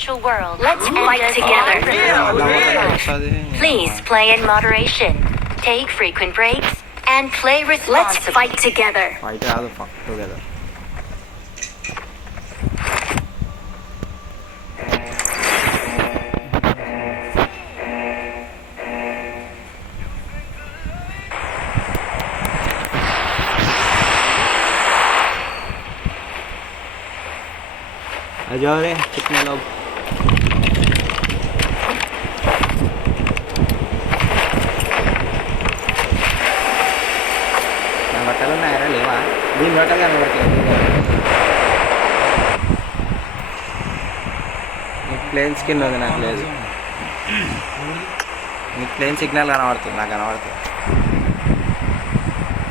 virtual world. Let's fight together. Please play in moderation. Take frequent breaks and play responsibly. Let's fight together. Fight together. आ जाओ रे कितने लोग yang hotel na era lewa di hotel yang hotel నీకు plane skin ఉంది నాకు లేదు నీకు plane signal కనబడుతుంది నాకు కనబడుతుంది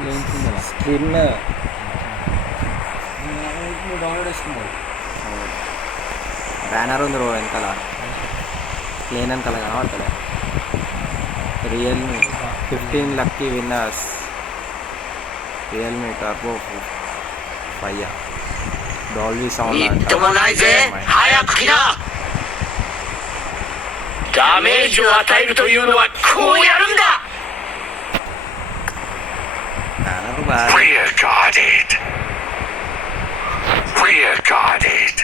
ప్లేన్ స్కిన్ డౌన్లోడ్ చేసుకున్నావు బ్యానర్ ఉంది రో వెనకాల ప్లేన్ వెనకాల కనబడతలే Realme 15 lucky winners Realme Turbo 5 Dolby sound అంట డామేజ్ を与えるというのはこうやるんだ బ్యానర్ బాగా Rear guarded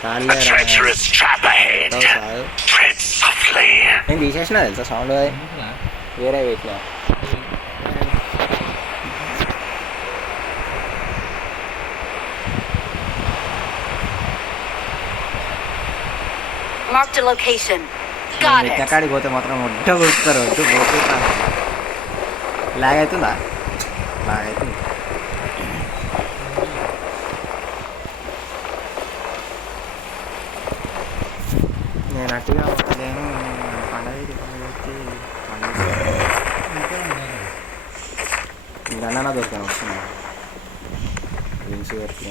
చాలే A treacherous trap ahead Tread softly నేను తీసేసిన తెలుసా సౌండ్ వేరే పెట్టినా Marked a location. Got it. ఎక్కడికి పోతే మాత్రం ముడ్డ కొడుతారు వద్దు పోతుంటాను లాగ్ అవుతుందా లాగ్ అవుతుంది నేను అట్టుగా నేను పండగ గన్న దొరికాను వస్తున్నా రింగ్స్ దొరికి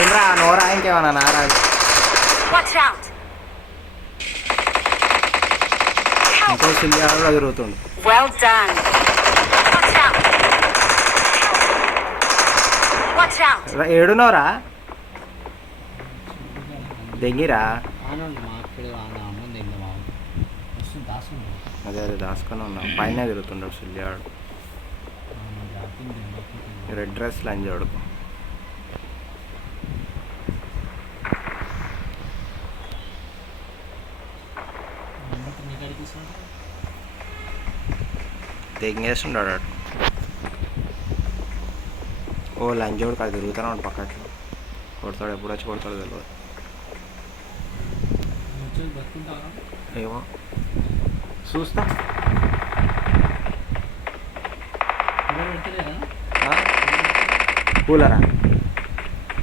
ఏంట్రా నోరా ఇంకేమన్నా నారా Watch out. ఇంకో సిల్లిగా కూడా తిరుగుతుండు Well done. Watch out. Watch out. ఏడునోరా దెంగిరా అదే అదే దాసుకొని ఉన్నాం పైన తిరుగుతుండడు సిల్లిగాడు రెడ్ డ్రెస్ లంచ్ ఆడుకో తెంగేస్తుండాడు ఓ లంచోడు కాదు తిరుగుతూనే ఉంటాడు పక్కట్లో కొడతాడు ఎప్పుడు వచ్చి కొడతాడు తెలియదు ఏమో చూస్తా కూలరా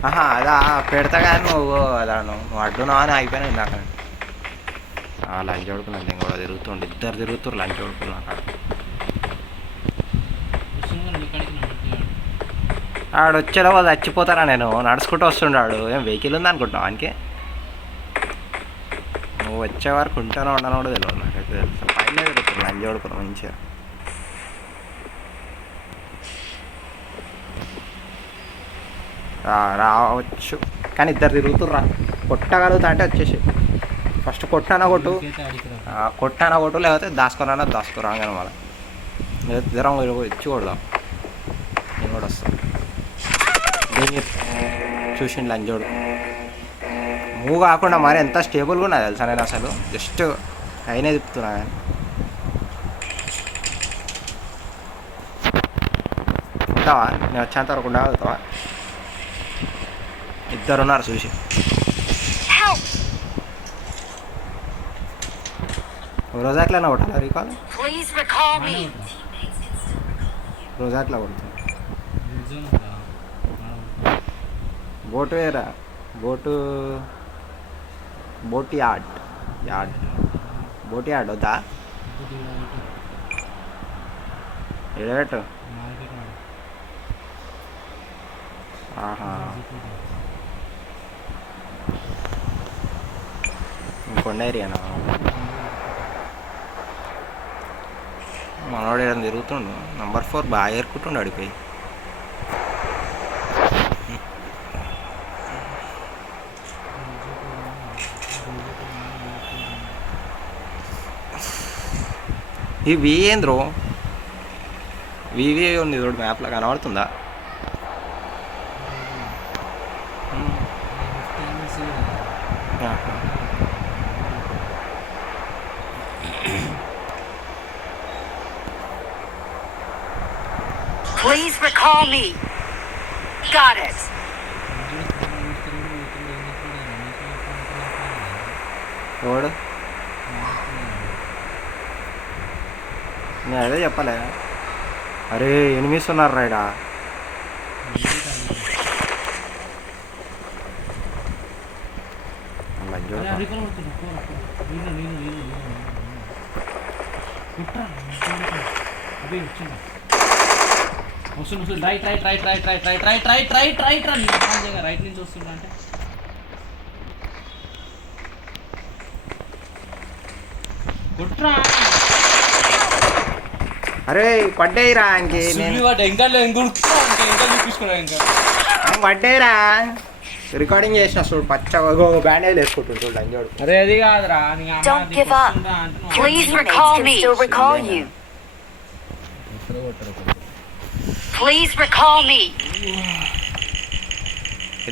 ఆహా అదా పెడతా కానీ నువ్వు అలా నువ్వు అడ్డున్నావు అని అయిపోయినా ఇందాక లంచ్ ఆడుకున్నాను నేను కూడా తిరుగుతుండే ఇద్దరు తిరుగుతారు లంచ్ ఆడుకున్నాక ఆడు వచ్చేలో వాళ్ళు చచ్చిపోతారా నేను నడుచుకుంటూ వస్తుండాడు ఏం వెహికల్ ఉంది అనుకుంటున్నావు ఆయనకి నువ్వు వచ్చే వరకు ఉంటానో ఉండనో కూడా తెలియదు నాకైతే తెలుసు పైన తిరుగుతుంది లంచ్ ఆడుకున్నావు మంచిగా రావచ్చు కానీ ఇద్దరు తిరుగుతుర్రా కొట్టగలుగుతా అంటే వచ్చేసి ఫస్ట్ కొట్టానా కొట్టు లేకపోతే దాచుకున్నా దాచుకోరా కానీ మళ్ళీ లేకపోతే జ్వరం ఇచ్చి కొడదాం నేను కూడా వస్తాను దీన్ని చూసిండు లంచోడు మూవ్ కాకుండా మరి ఎంత స్టేబుల్గా ఉన్నది తెలుసా నేను అసలు జస్ట్ అయినే తిప్పుతున్నా కానీ ఉంటావా నేను వచ్చేంత వరకు ఉండగలుగుతావా ఇద్దరు ఉన్నారు చూసి రోజాట్లా కొట్టాలా రీకాల్ రోజాట్లా కొడుతుంది బోట్ వేరా బోట్ యార్డ్ బోట్ యార్డ్ వద్దా ఎడబెట్టు ఆహా కొండ ఏరియానా మనవాడు ఏదైనా తిరుగుతుండు నంబర్ 4 బాగా ఏరుకుంటుండు అడిపోయి ఈ వి ఏంద్రో వివి ఉంది రోడ్ మ్యాప్లో కనబడుతుందా? Please recall me. Got it. Road నేను అదే చెప్పలే. అరే ఎనిమిస్ ఉన్నారు రైడా. Right right right right right right right right right right right నుంచి వస్తుండ అంటే కుట్రా. అరే పడ్డాయిరా ఇంకే నేను ఇంకా చూపించుకున్నా ఇంకా పడ్డాయిరా. రికార్డింగ్ చేసిన చూడు పచ్చ బ్యాండేజ్ వేసుకుంటుంటాడు లంజోడు. అరే అది కాదురా. Don't give up. Please recall me. Still recall you. Please recall me.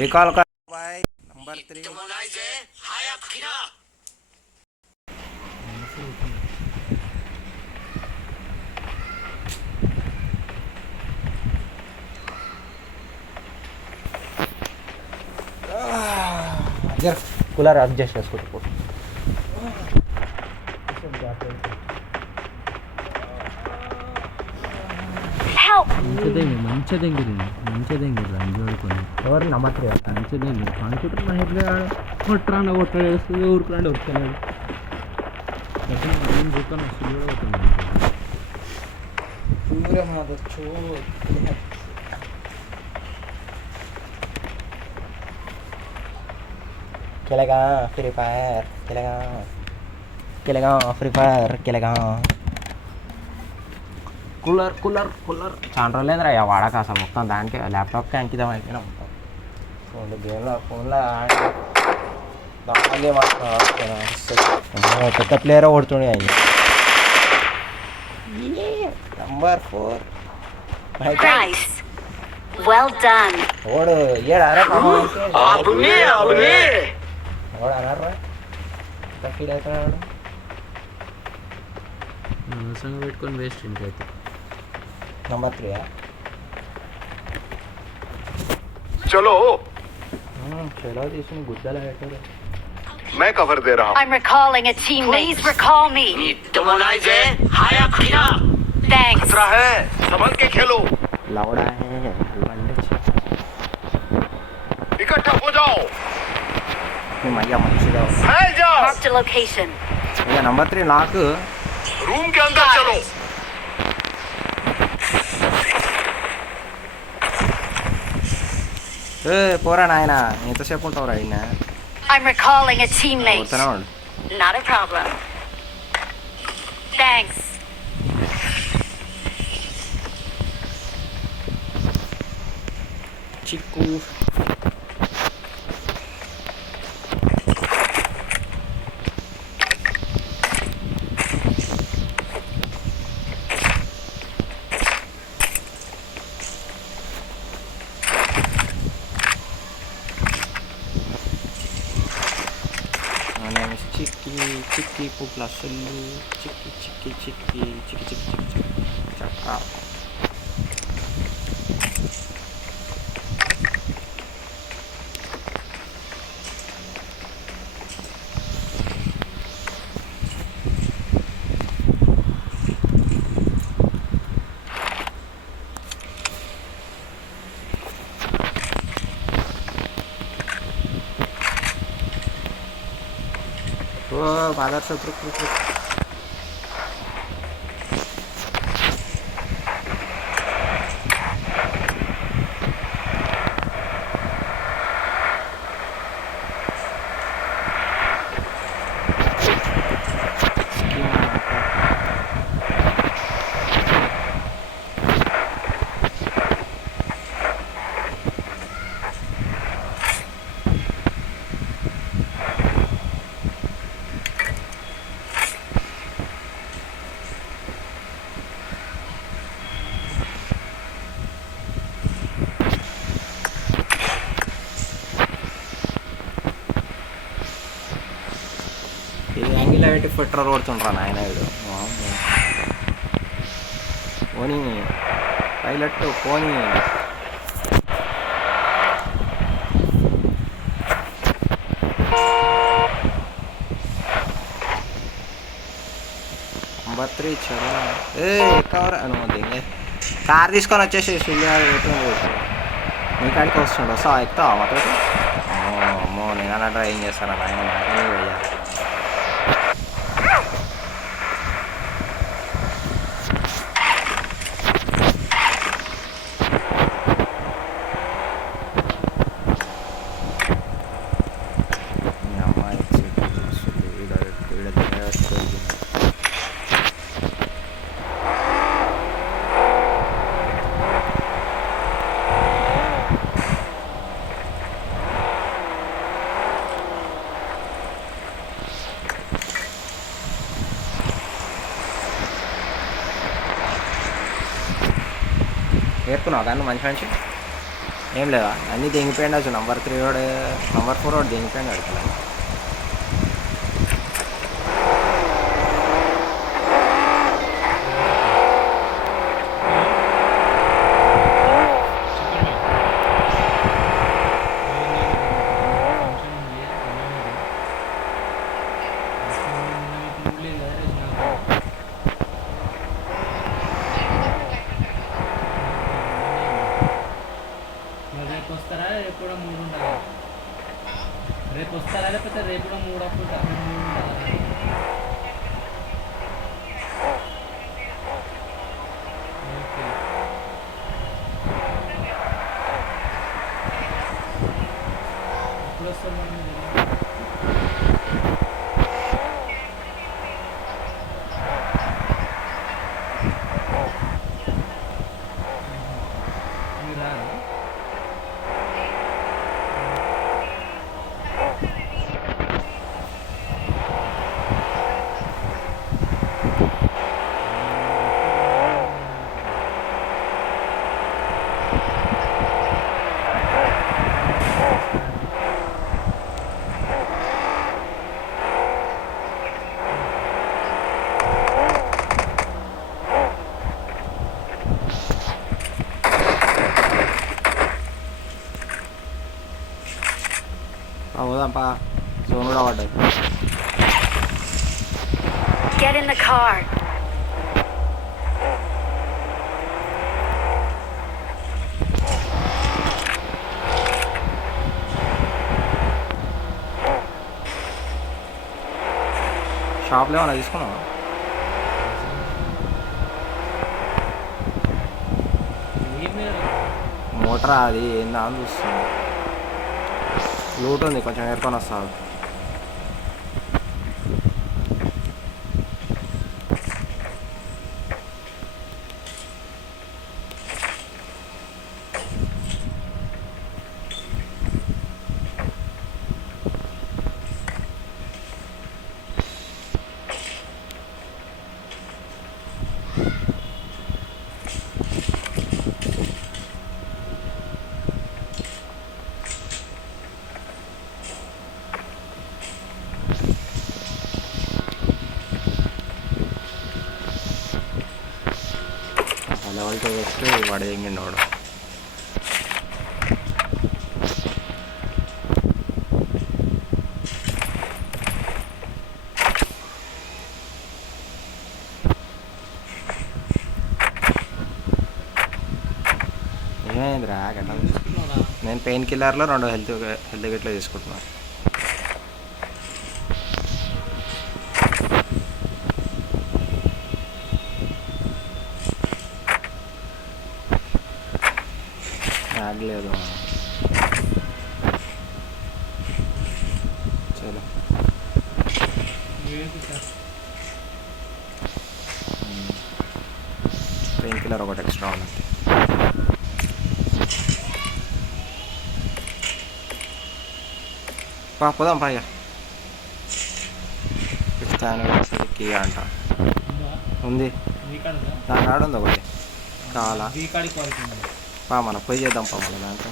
Recall number 3 cooler adjust చేసుకుంటూ Help. మంచిదంగి అంజోడుకొని ఎవరు నంబర్ 3 మంచిదంగి అనుకుంటున్నా హెడ్గా కొట్టరాండ కొట్టేస్తుంది ఊరుకురాండి వస్తున్నాడు చూస్తాను खेलेगा फ्री फायर खेलेगा फ्री फायर खेलेगा కూలర్ కూలర్ కూలర్ చాలా రోజులేదురా వాడక అసలు మొత్తం దానికి ల్యాప్టాప్కి అంకితం అయిపోయినా మొత్తం ఫోన్లో గేమ్లో ఫోన్లో దానికి పెద్ద ప్లేయర్ కొడుతుండే అయ్యి. Number 4 Nice. Well done. ఓడు ఏడారా ఓడు అన్నారా ఫీల్ అవుతున్నాడు. అనవసరంగా పెట్టుకొని వేస్ట్ ఇంకైతే. నంబర్ 3 चलो చలో తీసుకుని గుద్దలు పెట్టారు. मैं कवर दे रहा हूँ. I'm recalling a teammate. Please recall me. Thanks. खतरा है, संभल के खेलो. లౌడా బండి इकट्ठा हो जाओ. మయ్యా మంచిగా फैल जाओ. Marked a location. ఇక నంబర్ 3 నాకు रूम के अंदर चलो. పోరా నాయన ఎంతసేపు ఉంటావురా ఆయన I'm recalling a teammate. పోతున్నాడు. Not a problem. Thanks. చిక్కు చిక్కి చిక్కి పుప్లసలు చిక్కి చిక్కి చిక్కి చిక్కి చిక్కి చిక్కి చక్క बाजार से रुक रुक रुक ఇంజిన్లో పెట్టి పెట్రోల్ కొడుతుండ్రా నాయన వీడు. పోనీ పైలట్ పోనీ. నంబర్ 3 ఇచ్చారా? కవర్ అనుకుంది. కార్ తీసుకొని వచ్చేసి నీ కాడికి వస్తుండు. వస్తా ఎక్కుతావా మాతో? అమ్మో నేనన్నా డ్రైవింగ్ చేస్తాను ఆయన నాకే వెయ్యాలి. నేర్పున్నావు దాన్ని మంచి మంచి ఏం లేదా? అన్నీ దిగిపోయింది వచ్చు. నంబర్ 3 వాడు నంబర్ 4 వాడు దిగిపోయింది అడుగుతున్నాను. రేపు వస్తారా? రేపు కూడా 3 ఉండాలి. రేపు వస్తారా లేకపోతే రేపు కూడా 3 అప్పుడు 3 ఉండాలి. ఓకే ఎప్పుడు వస్తారు మనం? మీరు రారా? పోదాంపా. జోన్ కూడా పడ్డది. Get in the car. షాప్లో ఏమన్నా తీసుకున్నావా? ఏం లేదు. మోటరా అది ఏందా అని చూస్తుంది. లూట్ ఉంది కొంచెం ఏర్కొని వస్తాను. లెవెల్తో వేస్తే వాడు ఎంగిండు వాడు. ఏమైందిరా గట్లా? నేను పెయిన్ కిల్లర్లో 2 హెల్త్ గిట్లా తీసుకుంటున్నాను. లేదు చలో పెయిన్ కిల్లర్ ఒకటి ఎక్స్ట్రా ఉంది. పోదాం పైగా. 5th యానివర్సరీకి అంట ఉంది. నా కాడ ఉంది ఒకటి కావాలా? మనం పోయి చేద్దాం మన దాంట్లో.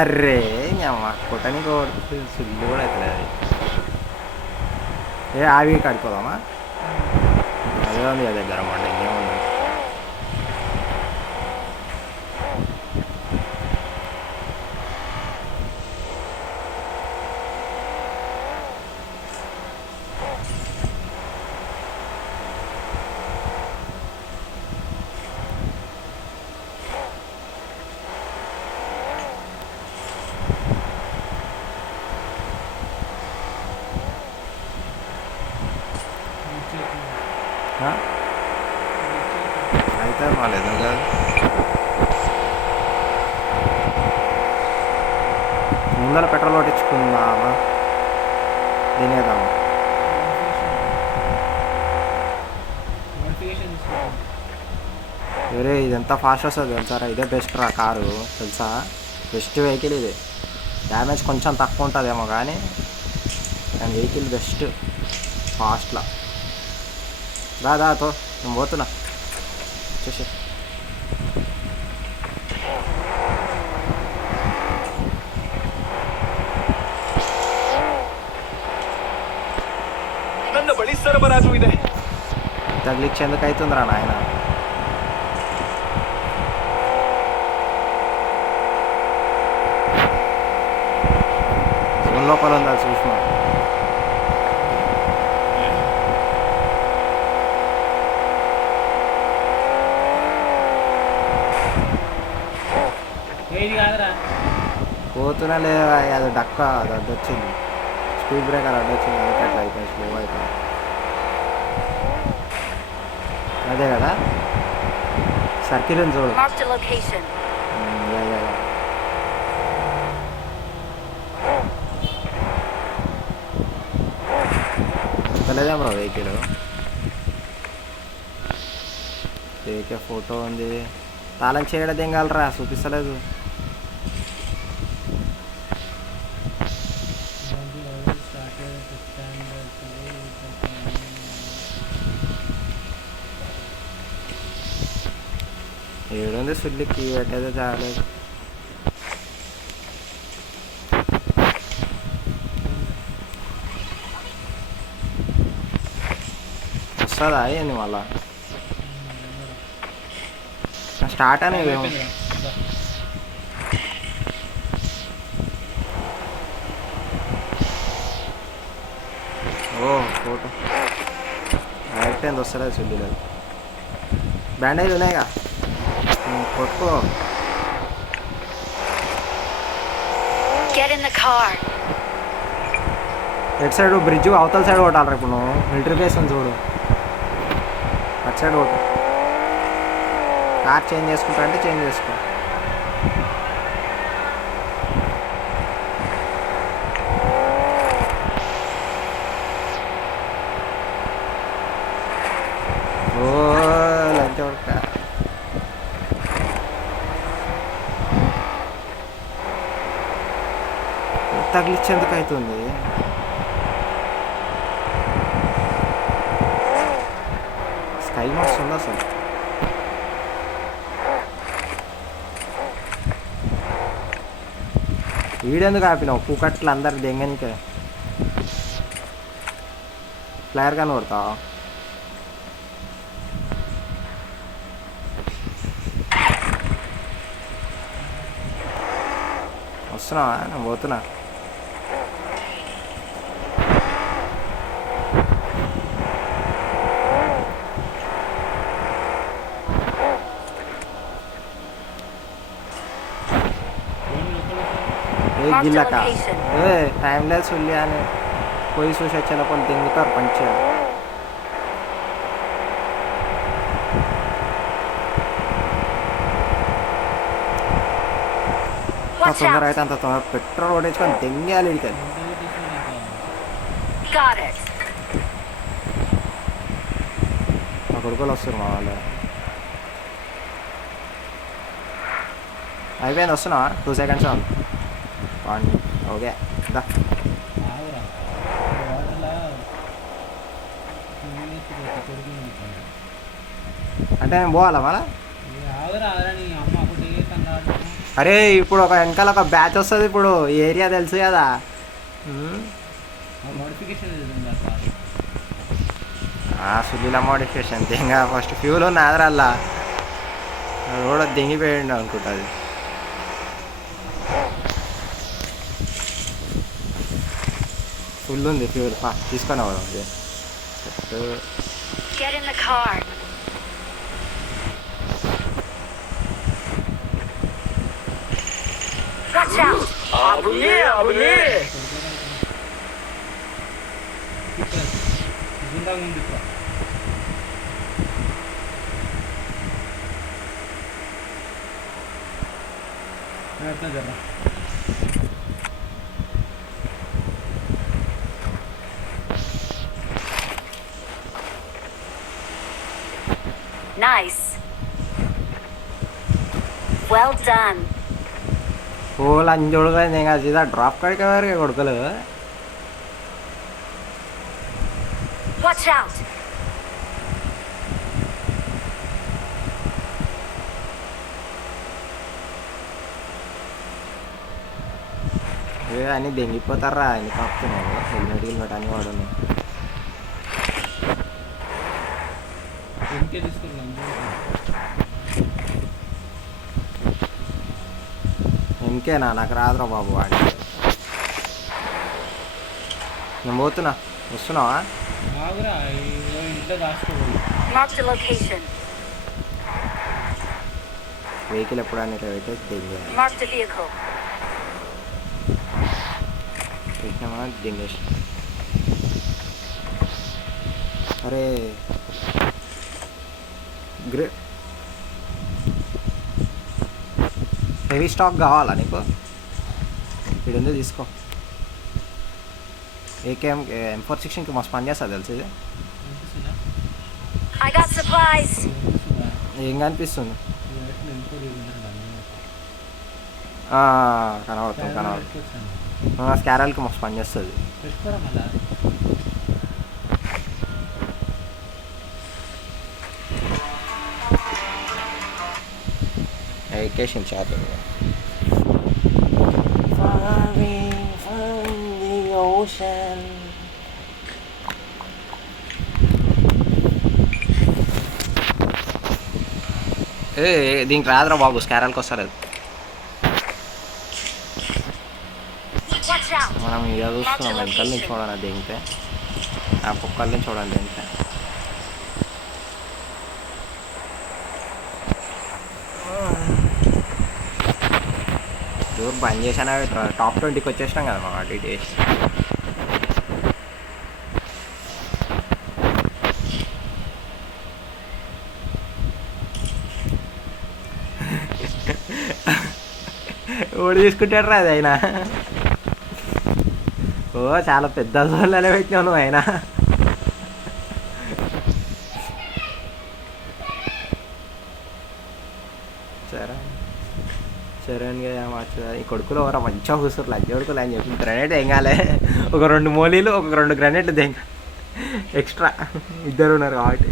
అర్రే అమ్మ కొట్టడానికి కొడుతుంది సుల్లు కూడా అవుతుంది అది. ఏ ఆవి కడిపోదామా? అదే ఉంది కదా దగ్గర అమ్మండి ఇంకేముంది. అయితే మాలేదు కాదు. ముందర పెట్రోల్ కొట్టించుకుందామా? తినేద్దామా? వేరే ఇది ఎంత ఫాస్ట్ వస్తుంది తెలుసారా? ఇదే బెస్ట్ రా కారు తెలుసా? బెస్ట్ వెహికల్ ఇది. డ్యామేజ్ కొంచెం తక్కువ ఉంటుందేమో కానీ వెహికల్ బెస్ట్ ఫాస్ట్లో. దాతో నేను పోతున్నా వచ్చేసి. ನನ್ನ ಬಳಿ ಸರಬರಾಜು ಇದೆ. తగిలిచ్చేందుకు అవుతుందిరా నాయన. జోన్ లోపల ఉందా చూసిన. ఏది కాదురా పోతున్నా లేదా అది డక్క అది అడ్డొచ్చింది. స్పీడ్ బ్రేకర్ అడ్డొచ్చింది అందుకే అట్లా అయిపోయింది. స్లో అయిపోయింది. అదే కదా సర్కిల్ ఉంది చూడు. Marked a location. Yeah yeah yeah. వస్తలేదేం బ్రో వెహికల్. ఏకే ఫోటో ఉంది. తాళం చేయడం దింగాలరా చూపిస్తలేదు. ఏడుంది సుల్లికి పెట్టేదే చాలేదు. వస్తుందా ఏంది మళ్ళా? స్టార్ట్ అనేది ఓ ఫోటో అయిపోయింది. వస్తలేదు సుల్లిలేదు. బ్యాండేజ్ ఉన్నాయిగా కొట్టుకో. Get in the car. ఎటు సైడ్ బ్రిడ్జ్ అవతల సైడ్ కొట్టాలి. ఇప్పుడు నువ్వు మిలిటరీ బేస్ ఉంది చూడు అటు సైడ్ కొట్టు. కార్ చేంజ్ చేసుకుంటా అంటే చేంజ్ చేసుకో. ఓ లంచ్ కొడక తగిలిచ్చేందుకు అవుతుంది. స్కై మస్తు ఉంది అసలు. వీడెందుకు ఆపినావు? పూకట్లు అందరు దెంగనికే ఫ్లైర్ కానీ కొడతావా? వస్తున్నావా? నేను పోతున్నా. ఏ గిల్లక ఏ టైం లేదు సుల్లి అని పోయి చూసి వచ్చినప్పుడు దింగుతారు మంచిగా. తొందర అయితే అంత తొందర పెట్రోల్ కొట్టేసుకొని దెంగేయాలి ఇడికి. Got it. మా కొడుకులు వస్తారు మా వాళ్ళు. అయిపోయింది. వస్తున్నావా? 2 seconds చాలు. ఓకే దా. అంటే నేను పోవాలా మళ్ళా? ఆగురా నీ అమ్మ అప్పుడు అరే ఇప్పుడు ఒక వెనకాల ఒక బ్యాచ్ వస్తుంది ఇప్పుడు ఈ ఏరియా తెలుసు కదా. మోడిఫికేషన్ సులీల మోడిఫికేషన్ ఇంకా ఫస్ట్ ఫ్యూల్ ఉంది ఆదరల్లా రోడ్ దిగిపోయిండు అనుకుంటుంది. ఫుల్ ఉంది ఫ్యూల్ తీసుకొని అవ్వడం. Get in the car. Watch out. గుండా ముందు జరా Nice. Well done. ఫుల్ అంజోడుగా ఇంకా సీదా డ్రాప్ కాడికి వరకు కొడుకలు. Watch out. అన్నీ దెంగిపోతారా అన్ని కాపుతున్నాడు. హెల్మెట్ అన్నీ వాడను. ఇంకే తీసుకున్నాం ఇంకేనా నాకు రాదురా బాబు వాడి. నేను పోతున్నా, వస్తున్నావా? బాగురా ఇంట్లో దాచుకోవాలి. Mark the location. వెహికల్ ఎప్పుడైనా ఇట్లా పెట్టేసి Mark the vehicle. పెట్టినామా దింగేసి. అరే హెవీ స్టాక్ కావాలా నీకు? ఇది ఉంది తీసుకో. ఏకేఎం M416కి మస్తు పని చేస్తా తెలుసు ఇది. I got supplies. ఏం కనిపిస్తుంది? కనబడుతుంది స్కారల్కి మస్తు పని చేస్తుంది. పెట్టుకోరా మళ్ళా ఎక్కేసింది చార్జ్. దీనికి రాదురా బాబు, స్కారల్కి వస్తలేదు. Watch out. మనం ఇక చూస్తున్నాం వెనకాల నుంచి చూడాలి దిగితే, ఆ పొక్కల నుంచి చూడాలి దిగితే. డోర్ బంద్ చేసాను. టాప్ 20కి వచ్చేసినాం కదా మా డీటెయిల్స్. ఓడి తీసుకుంటాడు రా అది అయినా. ఓ చాలా పెద్ద జోన్లోనే పెట్టినావు నువ్వు అయినా. సరే సరేగా మార్చు. ఈ కొడుకులు ఎవరో మంచిగా కూర్చోరు లంచ్ కొడుకులు అని చెప్పి గ్రనేట్ ఎంగాలే. ఒక 2 మోలీలు ఒక 2 గ్రనేట్లు దెంగ ఎక్స్ట్రా. ఇద్దరు ఉన్నారు కాబట్టి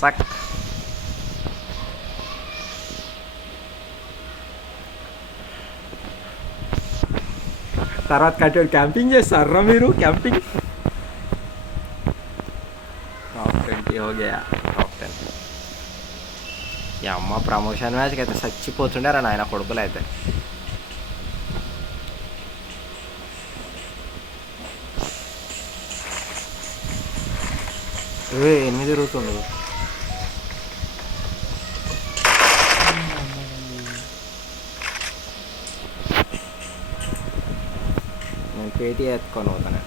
సక్. తర్వాత కట్టాడు క్యాంపింగ్ చేస్తారా మీరు? క్యాంపింగ్ టాప్ 20 हो गया. టాప్ 10 ఈ అమ్మ ప్రమోషన్ మ్యాచ్కి అయితే చచ్చిపోతుండారా నాయన కొడుకులు అయితే. ఏ 8 తిరుగుతుండు. నేను పేటీ ఎత్తుకొని పోతాను.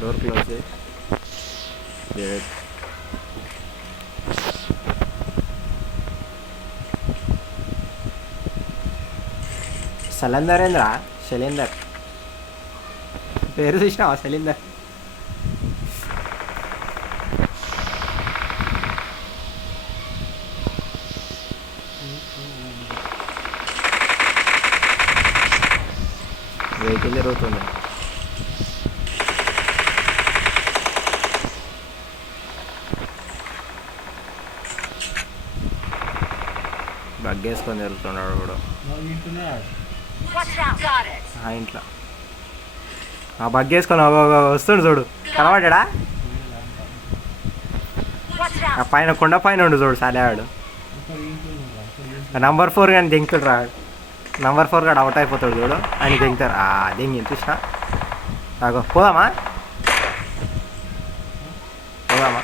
డోర్ క్లోజ్ చేసి శైలేందర్ ఏంద్రా? శైలేందర్ పేరు చూసినావా? శైలేందర్ వెహికల్ జరుగుతుంది. బగ్గేసుకొని వెళ్తున్నాడు కూడా వింటున్నాడు. Watch out. Got it. ఆ ఇంట్లో బగ్గేసుకొని వస్తాడు చూడు, కనబడ్డా Watch ఆ out. పైన కొండ పైన ఉండు చూడు సాలేవాడు. ఇక్కడ వింటున్నాడు. నంబర్ 4 కానీ దెంగుతాడు రాడు. నంబర్ 4 గాడు అవుట్ అయిపోతాడు చూడు, ఆయన దెంగుతారు. దెంగి చూసినా నాకు పోదామా పోదామా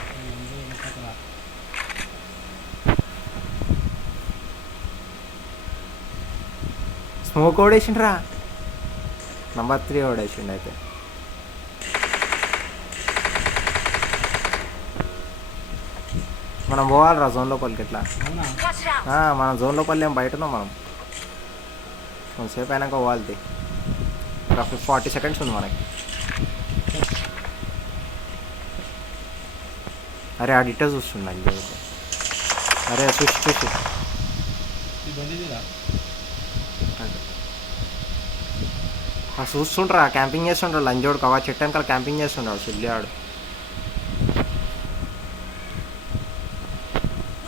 స్మోక్ ఓడేసిండ్రా. నంబర్ 3 ఓడేసిండు అయితే. మనం పోవాలిరా జోన్ లోపలికి ఎట్లా. అవునా? Watch out. మన జోన్ లోపలి ఏం బయట ఉన్నాం మనం. కొంతసేపు అయినాక పోవాలి. ఒక 40 సెకండ్స్ ఉంది మనకి. అరే ఆడిట్ట చూస్తున్నా. అరే చూసి ఈ బండి తీరా. చూస్తుండ్రా క్యాంపింగ్ చేస్తుండ్రా. లంజోడు కవా చెట్టు వెనకాల క్యాంపింగ్ చేస్తుండ్రాడు సుల్లియాడు.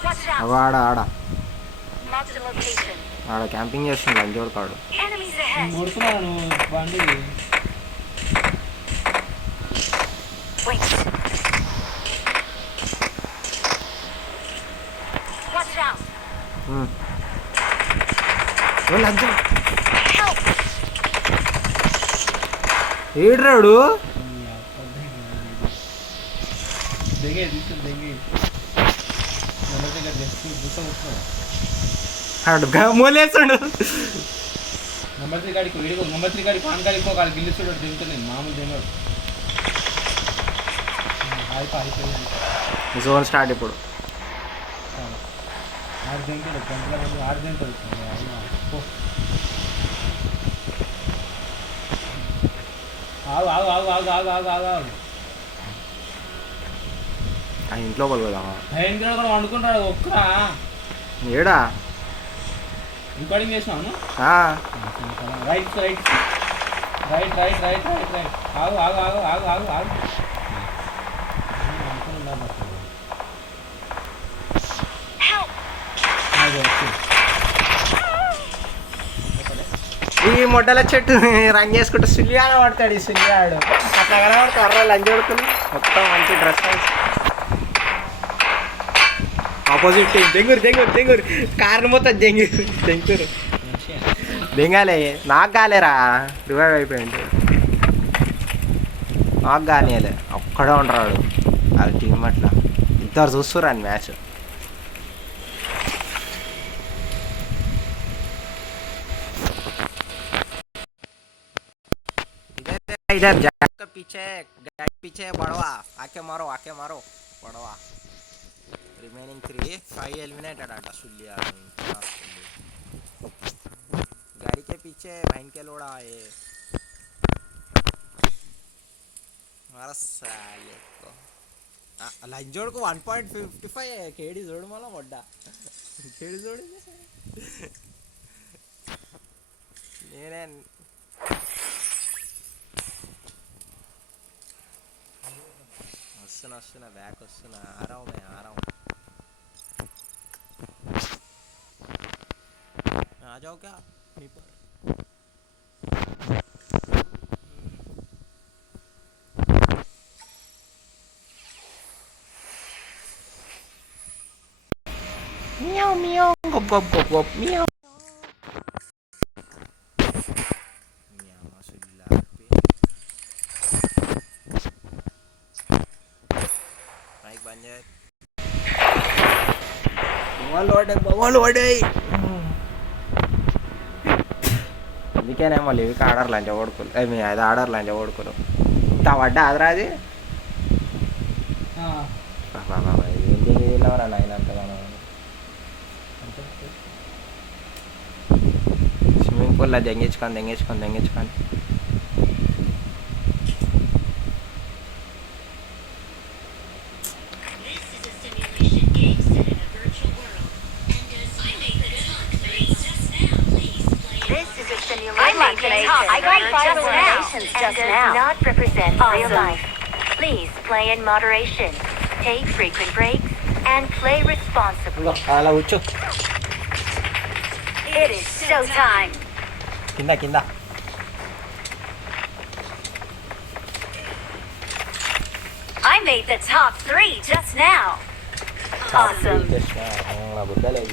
Watch out. అవ ఆడ Mark the location. ఆడ క్యాంపింగ్ చేస్తుండ్రు లంజోడు కాడు. Enemies ahead. కొడుతున్నాను నువ్వు బండి. Wait. Watch out. లంజోడు Help. ఏడ్రాడు. దెంగే తీసుకుని దెంగే. నెంబర్ దగ్గర జస్ట్ గుర్తు వస్తున్నాడు. ఆడు మూలేస్తాడు. నెంబర్ 3 గాడికి వీడియో నెంబర్ 3 గాడి పాన్ గాడి ఇంకో గాడి గిల్లిస్తాడు. దింగుతున్నాను మామూలు దింగాడు. అయిపోయింది. జోన్ స్టార్ట్ ఇప్పుడు. ఆరు దింటాడు గంటల ముందు 6 దింటాడు. ఆగు ఆగు ఆగు ఆగు ఆగు ఆగు ఆగు ఆగు. ఆ ఇంట్లో పోదామా. భయంకర కూడా వండుకుంటాడు ఒక్కరా. ఏడా రికార్డింగ్ చేసినాను. ఆ, right right right right right right right. ఆగు ఆగు ఆగు ఆగు ఆగు ఆగు. Help. ఆగు, ఓకే. ఈ మొడ్డల చెట్టు రంగు చేసుకుంటే సుల్లియాడ పడతాడు. ఈ సుల్లియాడు అట్లా కనబడతాడు. అర్ర లంజోడుకుని మొత్తం మంచి డ్రెస్ ఆపోజిట్ టీం. దెంగురు కారు మొత్తం దెంగురు దెంగాలే. నాకు కాలేరా, రివైవ్ అయిపోయింది. నాకు కానియలే, ఒక్కడే ఉంటాడు అది టీం. అట్లా ఇద్దరు చూస్తురా అని మ్యాచ్. इधर जैक के पीछे बढ़वा आके मारो बढ़वा. रिमेनिंग 3 5 एलिमिनेटेड आटा सुलिया. गाड़ी के पीछे बहन के लोड़ा है हमारा साले को. లంజోడ్ को 1.55 है. కేడి जोड़ मला मोड्डा కేడి जोड़ నేనే వస్తున్నా బ్యాక్ వస్తున్నా. ఆరావు आ जाओ क्या यहीं पर. मियाओ मियाओ गप गप गप गप मियाओ. అందుకేనేమో లివికి ఆర్డర్ లంచ ఓడుకోరు. మీ అది ఆర్డర్ లంచ ఓడుకోరు. ఇంత పడ్డా అదరా అది. ఏం చేయలేవరా నాయన అంతగానో. స్విమ్మింగ్ పూల్లో దెంగించుకొని I got 5 eliminations just now. Does not represent real life. Please play in moderation. Take frequent breaks and play responsibly. అలా కూర్చో. It is showtime. కింద కింద I made the top 3 just now. Awesome. గుద్దలేదు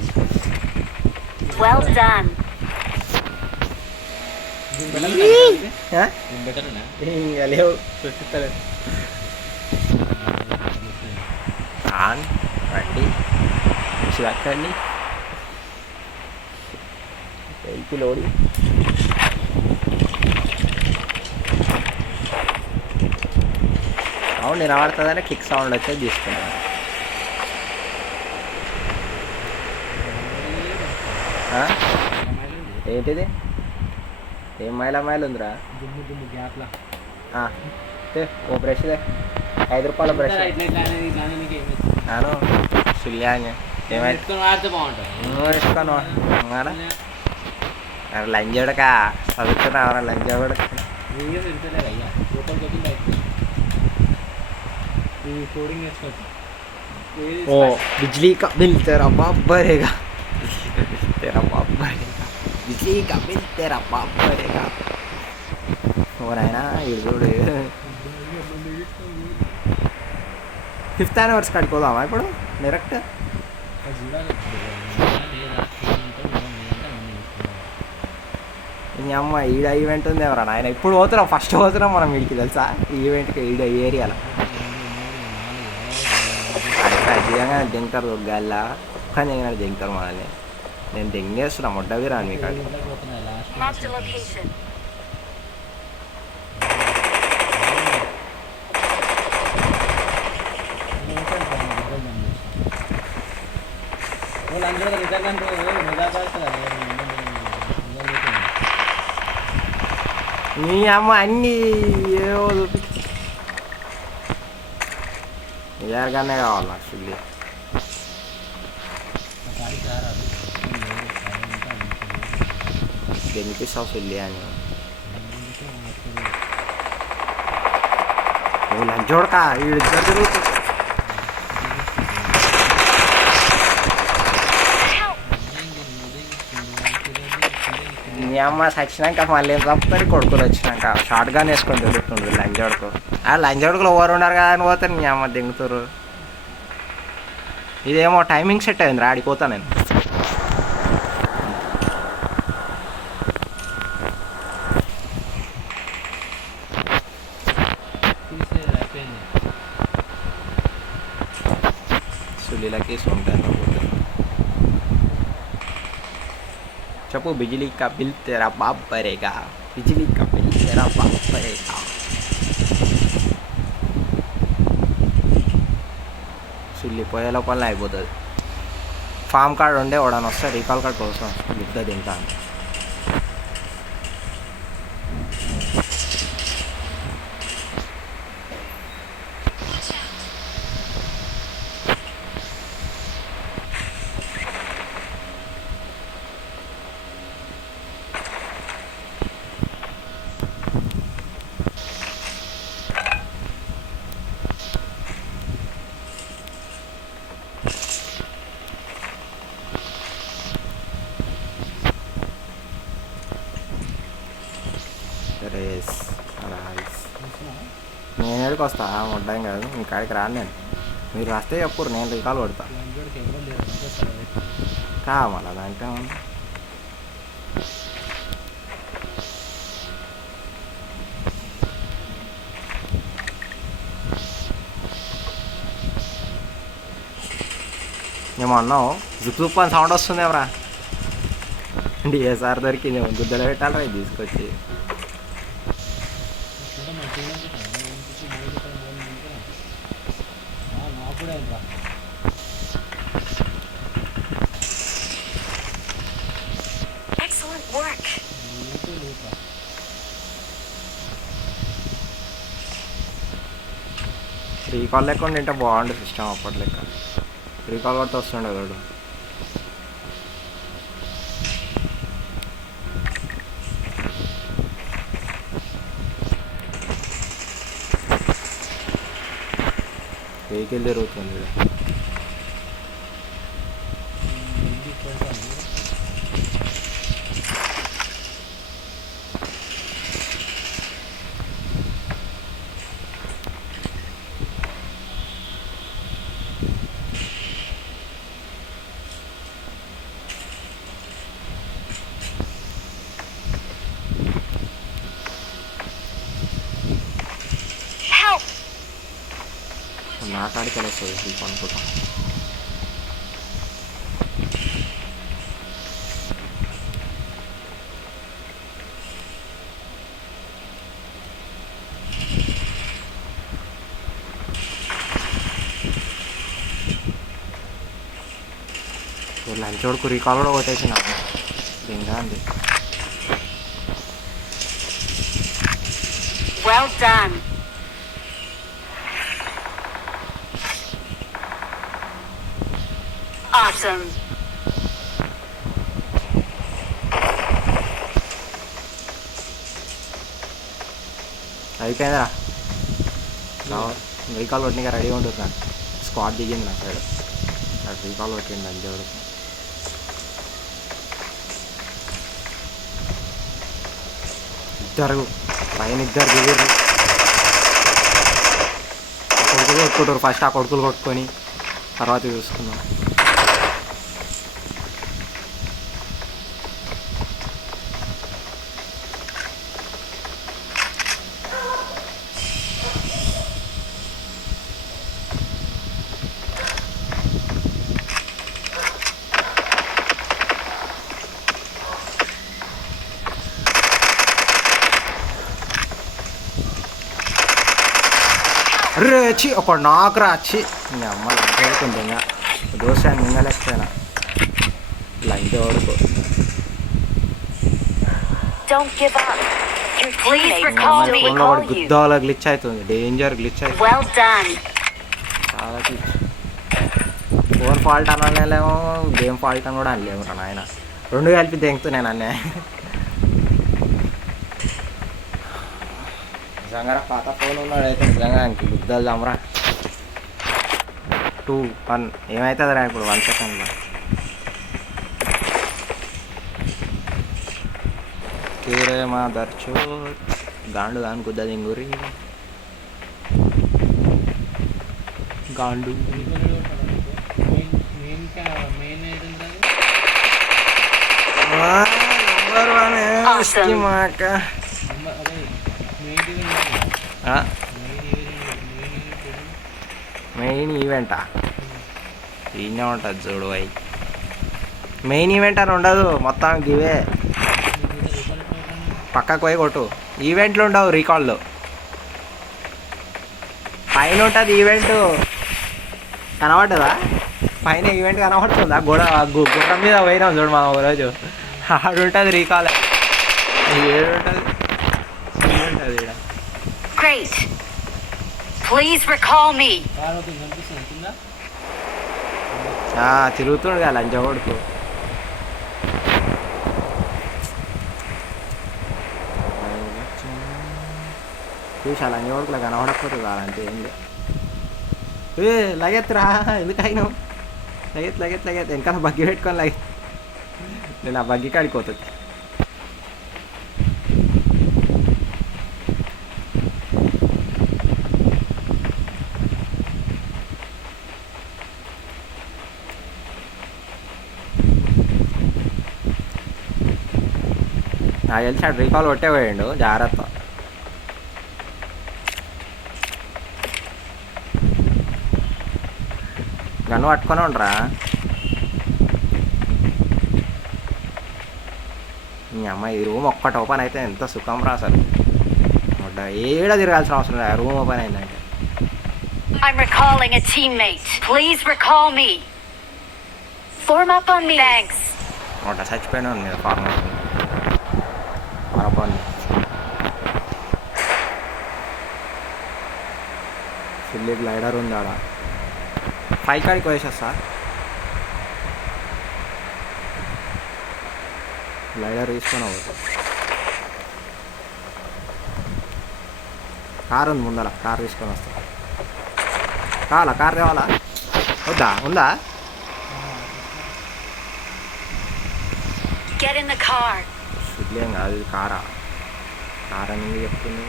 Well done. Better ఉన్నా ఇంకా లేవు చూపిస్తలేదు on రండి దక్కండి vehicle ఓడి sound వినబడుతుందని kick sound వచ్చేది తీసుకున్నాను ఏంటిది ఏం మైలా మైలు ఉందిరా దుమ్ము దుమ్ము గ్యాప్లా ఓ బ్రష్ దే 5 రూపాయల బ్రష్ నాను సుల్యాన్ని ఏమైతే వాడితే బాగుంటుంది నువ్వు వేసుకోను లంజోడక చదువుతున్నావరా లంజోడక వీడియో పెడతలేదు అయ్యా లోపలికి వచ్చి బయట ఈ కోడింగ్ వేసుకోవచ్చు ओ बिजली का बिल तेरा बाप भरेगा तेरा बाप भरेगा बिजली का बिल तेरा बाप भरेगा हो रहा है ना ये जोड़े 5th anniversary కాడికి పోదామా ఇప్పుడు డైరెక్ట్ ఈ అమ్మ ఈడ ఈవెంట్ ఉంది ఎవరా నాయన ఇప్పుడు పోతున్నాం ఫస్ట్ పోతున్నాం మనం వీడికి తెలుసా ఈ ఈవెంట్కి ఈడ ఏరియాలో ఖచ్చితంగా దింగుతారు దొగ్గాల కానీ దిగినాడు దింగుతారు మనల్ని నేను దెంగేస్తున్నా మొట్టవి రాను మీకు Marked a location. వాళ్ళందరూ రిజల్ట్ నీ అమ్మ అన్నీ ఏవో చూపి నిజారుగానే కావాలి నాకు సుల్లి బెనిఫిట్స్ సుల్లి అని లంచోడక వీడిద్దరు తిరుగుతుంది నీ అమ్మ చచ్చినాక మళ్ళీ ఏం చంపుతారు కొడుకులు వచ్చినాక షార్ట్ గాన్ వేసుకొని తిరుగుతుండ్రు లంచోడుకు లంచోడుకులు ఎవరు ఉన్నారు కదా అని పోతారు నీ అమ్మ దింగుతారు ఇదేమో టైమింగ్ సెట్ అయింది ఆడిపోతా నేను సులీలకి సొంటాను చెప్పు బిజిలీ కా బిల్ తెరా బాప్ భరేగా బిజిలీ కా బిల్ తెరా బాప్ భరేగా సుల్లి పోయే లోపల అయిపోతుంది ఫామ్ కార్డ్ ఉండే వాడని వస్తే రీకాల్ కార్డ్ కోసం బుద్ధ తింటాను రేస్ రైస్ నేను ఎక్కడికి వస్తా ముడ్డాం కాదు మీ కాడికి రాను నేను మీరు వస్తే చెప్పురు నేను రికాల్ కొడతా మళ్ళా దాంట్లో మేము అన్నావు జుప్ జుప్ అని సౌండ్ వస్తుంది ఎవరా డిఎస్ఆర్ దొరికింది గుద్దలు పెట్టాలి రా తీసుకొచ్చి Excellent work. రీకాల్ లెక్క ఉంటే బాగుండు సిస్టమ్ అప్పటి లెక్క రీకాల్ కొడితే వస్తుండే వాడు వెహికల్ తిరుగుతుంది నా కాడికి వెళ్ళొస్తుంది దీపం అనుకుంటా. లంచ్ వరకు రీకాల్ కూడా కొట్టేసిన ఇంకా అంది. Well done. Awesome. అయిపోయిందిరా. రీకాల్ కొట్టినాక రెడీగా ఉంటుంది నాకు. స్క్వాడ్ దిగింది నా సైడ్. నాకు రీకాల్ కొట్టింది లంచ్ వరకు. ఇద్దరు పైన ఇద్దరు దిగారు. కొడుకులు కొట్టుకుంటారు. ఫస్ట్ ఆ కొడుకులు కొట్టుకొని తర్వాత చూసుకున్నాం. అరే వచ్చి ఒక నాకు రాచి మీ అమ్మ లంచ్ వడుకుంది. ఇంకా దోశ మింగలేకపోయినా లంచ్ వడుకో. Don't give up. Your teammates recall me. ఫోన్లో కూడా గుద్దాల గ్లిచ్ అవుతుంది. డేంజర్ గ్లిచ్ అవుతుంది. Well done. చాలా గ్లిచ్. ఫోన్ ఫాల్ట్ అనలేమో గేమ్ ఫాల్ట్ అని కూడా అనలేము రా నాయన. రెండు కలిపి దెంగుతూ నేను అన్నీ. నిజంగా పాత ఫోన్ ఉన్నాడు అయితే నిజంగా ఆయనకి గుద్దాలు జమరా. 2 1 ఏమవుతుంది రా ఇప్పుడు 1 సెకండ్లో. తీరే మా దర్చో గాండు గాను గుద్ద దింగురి గాండు. నంబర్ 1 మాక మెయిన్ ఈవెంటా ఈయనే ఉంటుంది చూడు. అయి మెయిన్ ఈవెంట్ అని ఉండదు, మొత్తం గివే. పక్కకు పోయి కొట్టు. ఈవెంట్లు ఉండవు రీకాల్లో. పైన ఉంటుంది ఈవెంట్. కనబడ్డదా పైన ఈవెంట్ కనబడుతుందా? గుర్రం మీద పోయినాం చూడు మనం రోజు. ఆడుంటుంది రీకాల్. ఏడుంటుంది ఉంటుంది ఇక్కడ. Great. Please recall me. తిరుగుతుండు కదా లంచ కొడుకు. చూసా లంచ కొడుకులా కనబడకపోతుంది కాదంటే ఏం లేదు. లగెత్తురా ఎందుకు అయినావు? లగెత్ వెనకాల బగ్గి పెట్టుకొని లగెత్. నేను ఆ బగ్గి కాడికి పోతుంది. నాకు తెలిసి అటు రీకాల్ కొట్టే పోయిండు. జాగ్రత్త. గన్ను పట్టుకొని ఉండరా. మీ అమ్మ ఈ రూమ్ ఒక్కటి ఓపెన్ అయితే ఎంత సుఖం రా అసలు. ఏడ తిరగాల్సిన అవసరం లేదు రూమ్ ఓపెన్ అయిందంటే. I'm recalling a teammate. Please recall me. Form up on me. Thanks. చచ్చిపోయినా ఉంది మీద ఫార్మేషన్. మరొకటి ఫుల్లీ గ్లైడర్ ఉంది ఆడ. 5 కాడికి వేసేస్తా. గ్లైడర్ తీసుకొని అవ్వదు. కార్ ఉంది ముందర. కార్ తీసుకొని వస్తా. కార్ తేవాలా వద్దా? ఉందా? Get in the car. సిగ్లేం కాదు ఇది కారా. కార్ అని చెప్తుంది.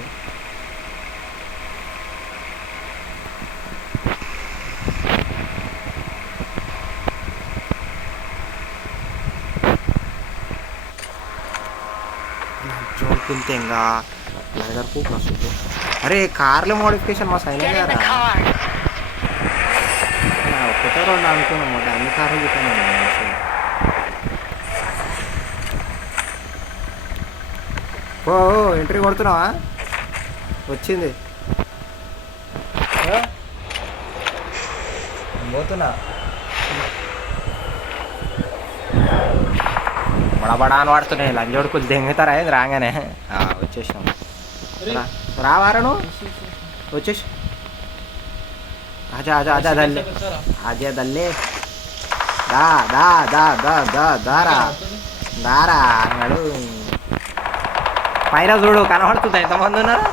చూడుకుంటే ఇంకా లైడర్ కూప్ వస్తుంది. అరే కార్లో మోడిఫికేషన్ మా sign Get in the car. ఒకటో రెండు అనుకున్నాం ఒకటి అన్ని కార్లు చూసాను. ఓ ఎంట్రీ కొడుతున్నావా? వచ్చింది పోతున్నా బడబడా అని వాడుతున్నాయి. లంజోడుకులు దెంగుతారా ఇది రాగానే. వచ్చేసాం. రావారను వచ్చేసి ఆజా ఆజా ఆజా దల్లే ఆజా దల్లే దా దా దా దా దా దారా దారా అన్నాడు. పైన చూడు కనబడుతుంది ఎంతమంది ఉన్నారు.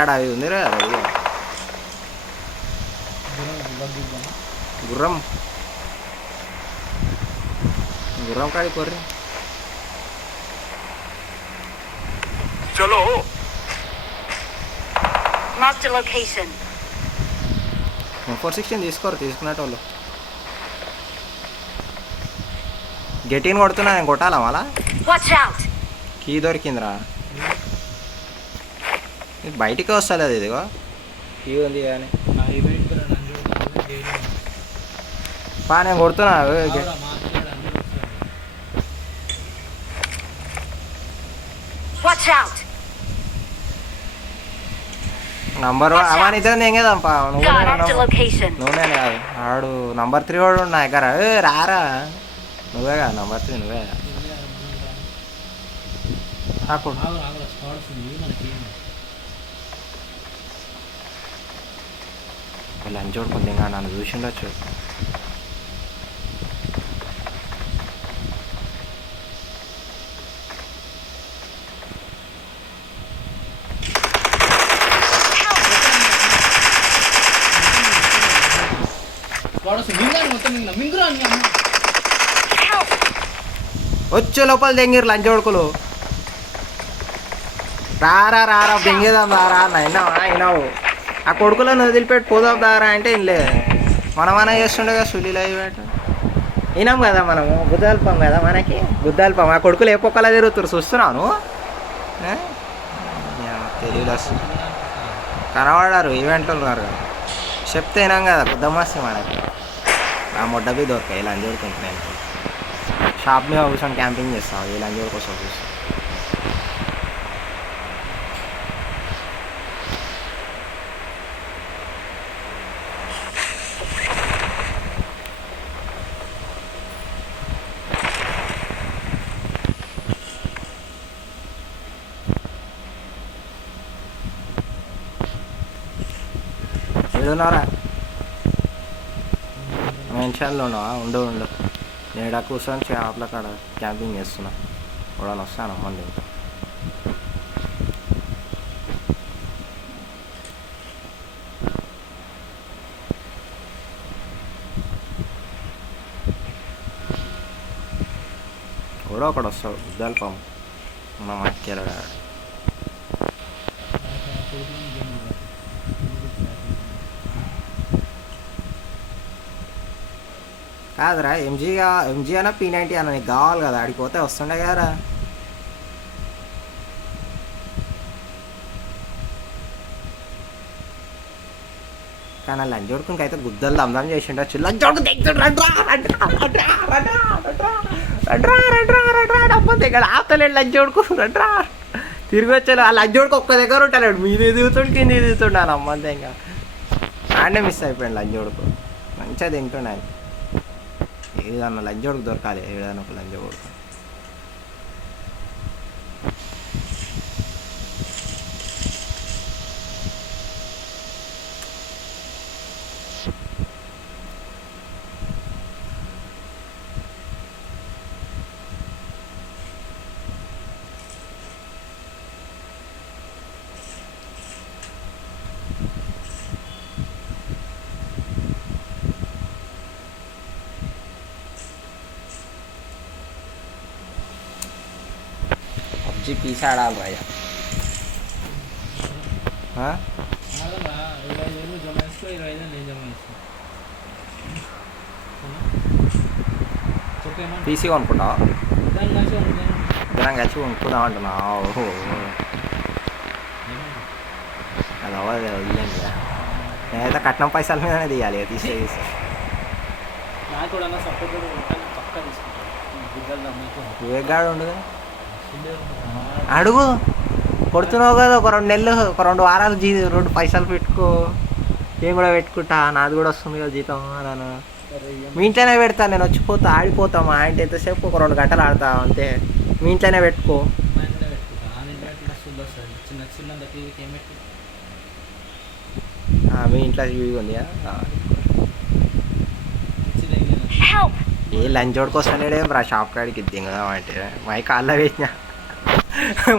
ఆడ అది ఉంది రా గుర్రం గుర్రం కాడి కొర్రి. चलो Marked a location. 416 తీసుకోరు తీసుకునేటోళ్ళు. గెటిన్ కొడుతున్నా నేను కొట్టాలా మళ్ళా? Watch out! కీ దొరికిందిరా. ఇది బయటికి వస్తలేదు. ఇదిగో కీ ఉంది కానీ నేను కొడుతున్నా. Watch out! నంబర్ అవన్నీ ఇద్దరు తెంగేదాంపా. Marked a location. నువ్వే కాదు ఆడు నంబర్ 3 వాడు నా దగ్గర. రారా నువ్వే కదా నంబర్ 3 నువ్వే లంచ్ చూడుకుంది. ఇంకా నన్ను చూసిండొచ్చు. వచ్చే లోపల దెంగిరు లంచ్ కొడుకులు. రారా రారా దెంగేదాం రారా అయినావా అయినావు. ఆ కొడుకులను వదిలిపెట్టి పోదాం దారా అంటే ఇన్లే మనమన్నా చేస్తుండే కదా సులీలు అయ్యేట. వినాం కదా మనము గుద్దల్పం కదా మనకి గుద్దల్పం. ఆ కొడుకులు ఏ పొక్కలా తిరుగుతారు చూస్తున్నాను. తెలియదు అసలు కనబడారు ఈవెంట్లు ఉన్నారు కదా. చెప్తే వినాం కదా గుద్దమస్తే మనకి. ఆ మొడ్డబీ దొరకాయి లంచ్ కొడుకుంటున్నాయి. షాప్ మీద కూర్చొని క్యాంపింగ్ చేస్తాం ఈ లంచ్ కోసం చూసి. ఏడున్నారా? మెన్షన్లో ఉన్నావా? ఉండు ఉండు నేను కూర్చొని షాప్ల కాడ క్యాంపింగ్ చేస్తున్నా. కూడా వస్తాను మళ్ళీ ఇంకా. కూడా ఒకడు వస్తాడు ఉద్దాల్పం మన మక్కేలాడు. కాదురా ఎంజీ అన్న P90 అన్న నీకు కావాలి కదా. ఆడిపోతే వస్తుండే కదరా. కానీ లంచ్ కొడుకునికి అయితే గుద్దలు దమ్దం చేసిండొచ్చు. లంచ్ కొడుకు దగ్గర ఆపుతలేడు లంచ్ కొడుకు రండ్రా తిరిగి వచ్చాను. ఆ లంచ్ కొడుకు ఒక్క దగ్గర ఉంటాడు. మీది దిగుతుండే కింద దిగుతుండాను. అమ్మంతే ఇంకా ఆడనే మిస్ అయిపోయాడు లంచ్ కొడుకు. మంచిగా తింటుండే ఆయన. ఏదన్నా లంచ్ కొడుకు దొరకాలి. ఏదైనా ఒక లంచ్ కొడుకు. పీస్ ఆడాలి రాయ. ఆగరా 25,000 జమ చేసుకో 25,000 నేను జమ చేస్తాను చెప్పేమన్నా పీసీ కొనుక్కుంటావా ఇద్దరం కలిసి ఉంటాను ఇద్దరం కలిసి కొనుక్కుందాం అంటున్నా ఓహో అది అవ్వదు వదిలేండి నేనైతే కట్నం పైసల మీదనే తీయాలి తీసే నాకు కూడా సపోర్ట్ కూడా ఉంటాను పక్కా తీసుకుంటాను గుడ్డలు నమ్మకం వివేగాడు ఉండదు అడుగు కొడుతున్నావు కదా ఒక 2 నెలలు ఒక 2 వారాలు 2 పైసలు పెట్టుకో నేను కూడా పెట్టుకుంటా నాది కూడా వస్తుంది కదా జీతం నన్ను మీ ఇంట్లోనే పెడతాను నేను వచ్చిపోతా ఆడిపోతా మా ఇంటి ఎంతసేపు ఒక 2 గంటలు ఆడతా అంతే మీ ఇంట్లోనే పెట్టుకో మా ఇంట్లో పెట్టుకుంటా ఆ ఇంట్లో మస్తు వస్తుంది చిన్న చిన్న టీవీకి ఏం పెట్టు మీ ఇంట్లో టీవీ ఉంది Help! ఏ లంచ్ వస్తానే రా షాప్ కాడికి దిగుదాం అంటే మై కాళ్ళ పెట్టినా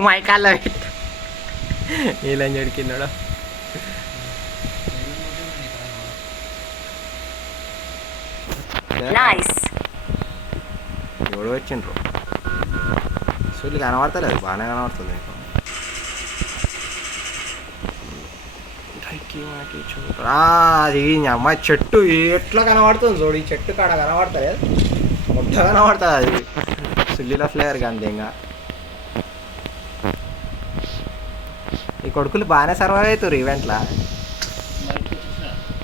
మై కాళ్ళ పెట్టి ఏ లంచ్ కింద Nice! ఎవడు వచ్చిండ్రు సూర్యులు కనబడతలేదు బాగానే కనబడుతుంది మీకు అది అమ్మాయి చెట్టు ఎట్లా కనబడుతుంది చూడు ఈ చెట్టు కాడ కనబడతలేదు ముట్ట కనబడుతుంది అది సుల్లిలో ఫ్లేవర్ కానీ ఇంకా ఈ కొడుకులు బాగానే సర్వైవ్ అవుతారు ఈవెంట్లో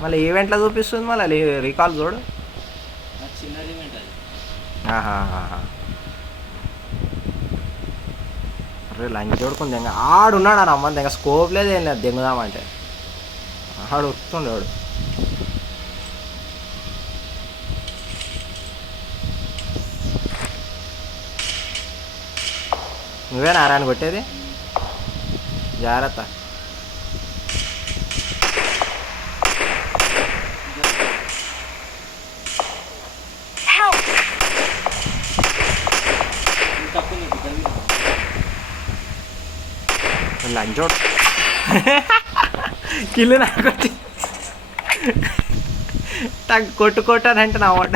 మళ్ళీ ఈవెంట్లో చూపిస్తుంది మళ్ళీ రీకాల్ చూడు చిన్న ఈవెంట్ అది అరే లంచ్ చూడుకుంది దెంగ ఆడున్నాడు అని అమ్మ దెంగ స్కోప్ లేదు ఏం లేదు దెంగుదామంటే ఆడు వస్తుండే వాడు నువ్వే నారాయణ కొట్టేది జాగ్రత్త Help! తక్కువ నీకు జరిగింది లంచ్ చూడు కిల్లు నాకు వచ్చి కొట్టుకోటానంటే నా మాట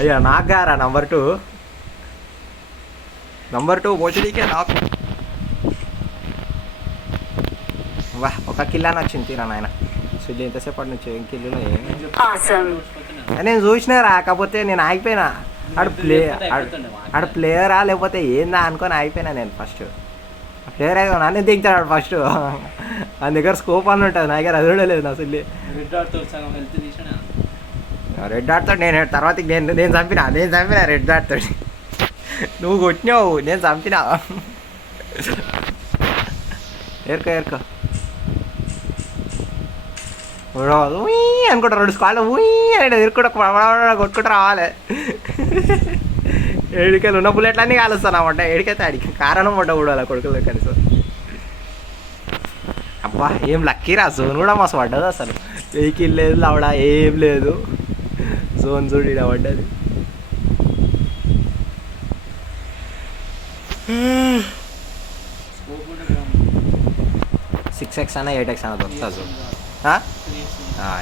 అయ్యా నాకు గారా నంబర్ 2 మోచడీకే నాకు వా ఒక కిల్లాని వచ్చింది తీరా నాయన సుల్లి ఎంతసేపటి నుంచి ఏం కిల్లులో Awesome! నేను చూసినా రాకపోతే నేను ఆగిపోయినా ఆడు ప్లేయరా లేకపోతే ఏందా అనుకొని ఆగిపోయినా నేను ఫస్ట్ ప్లేయర్ అయితే నన్ను దిగుతాడు ఫస్ట్ నా దగ్గర స్కోప్ అని ఉంటుంది నా దగ్గర అది కూడా లేదు నా సుల్లి రెడ్ డాట్తో నేను తర్వాత నేను చంపినా రెడ్ డాట్తో నువ్వు కొట్టినావు నేను చంపినా ఏరుకో అనుకుంటా 2 స్క్వాడ్లు అని ఎరుకుంటా కొట్టుకుంటూ రావాలి ఏడికలు ఉన్న బుల్లెట్లు అన్నీ కాలుస్తాను అన్నమాట ఏడికైతే ఆడికి కారణం పడ్డ కూడా అలా కొడుకులు కనీసం అబ్బా ఏం లక్కీరా జోన్ కూడా మస్తు పడ్డది అసలు వెహికల్ లేదు లవడా ఏం లేదు జోన్ చూడు ఇలా పడ్డది సిక్స్ ఎక్స్ అన్న 8x అన్న దొరుకుతా జోన్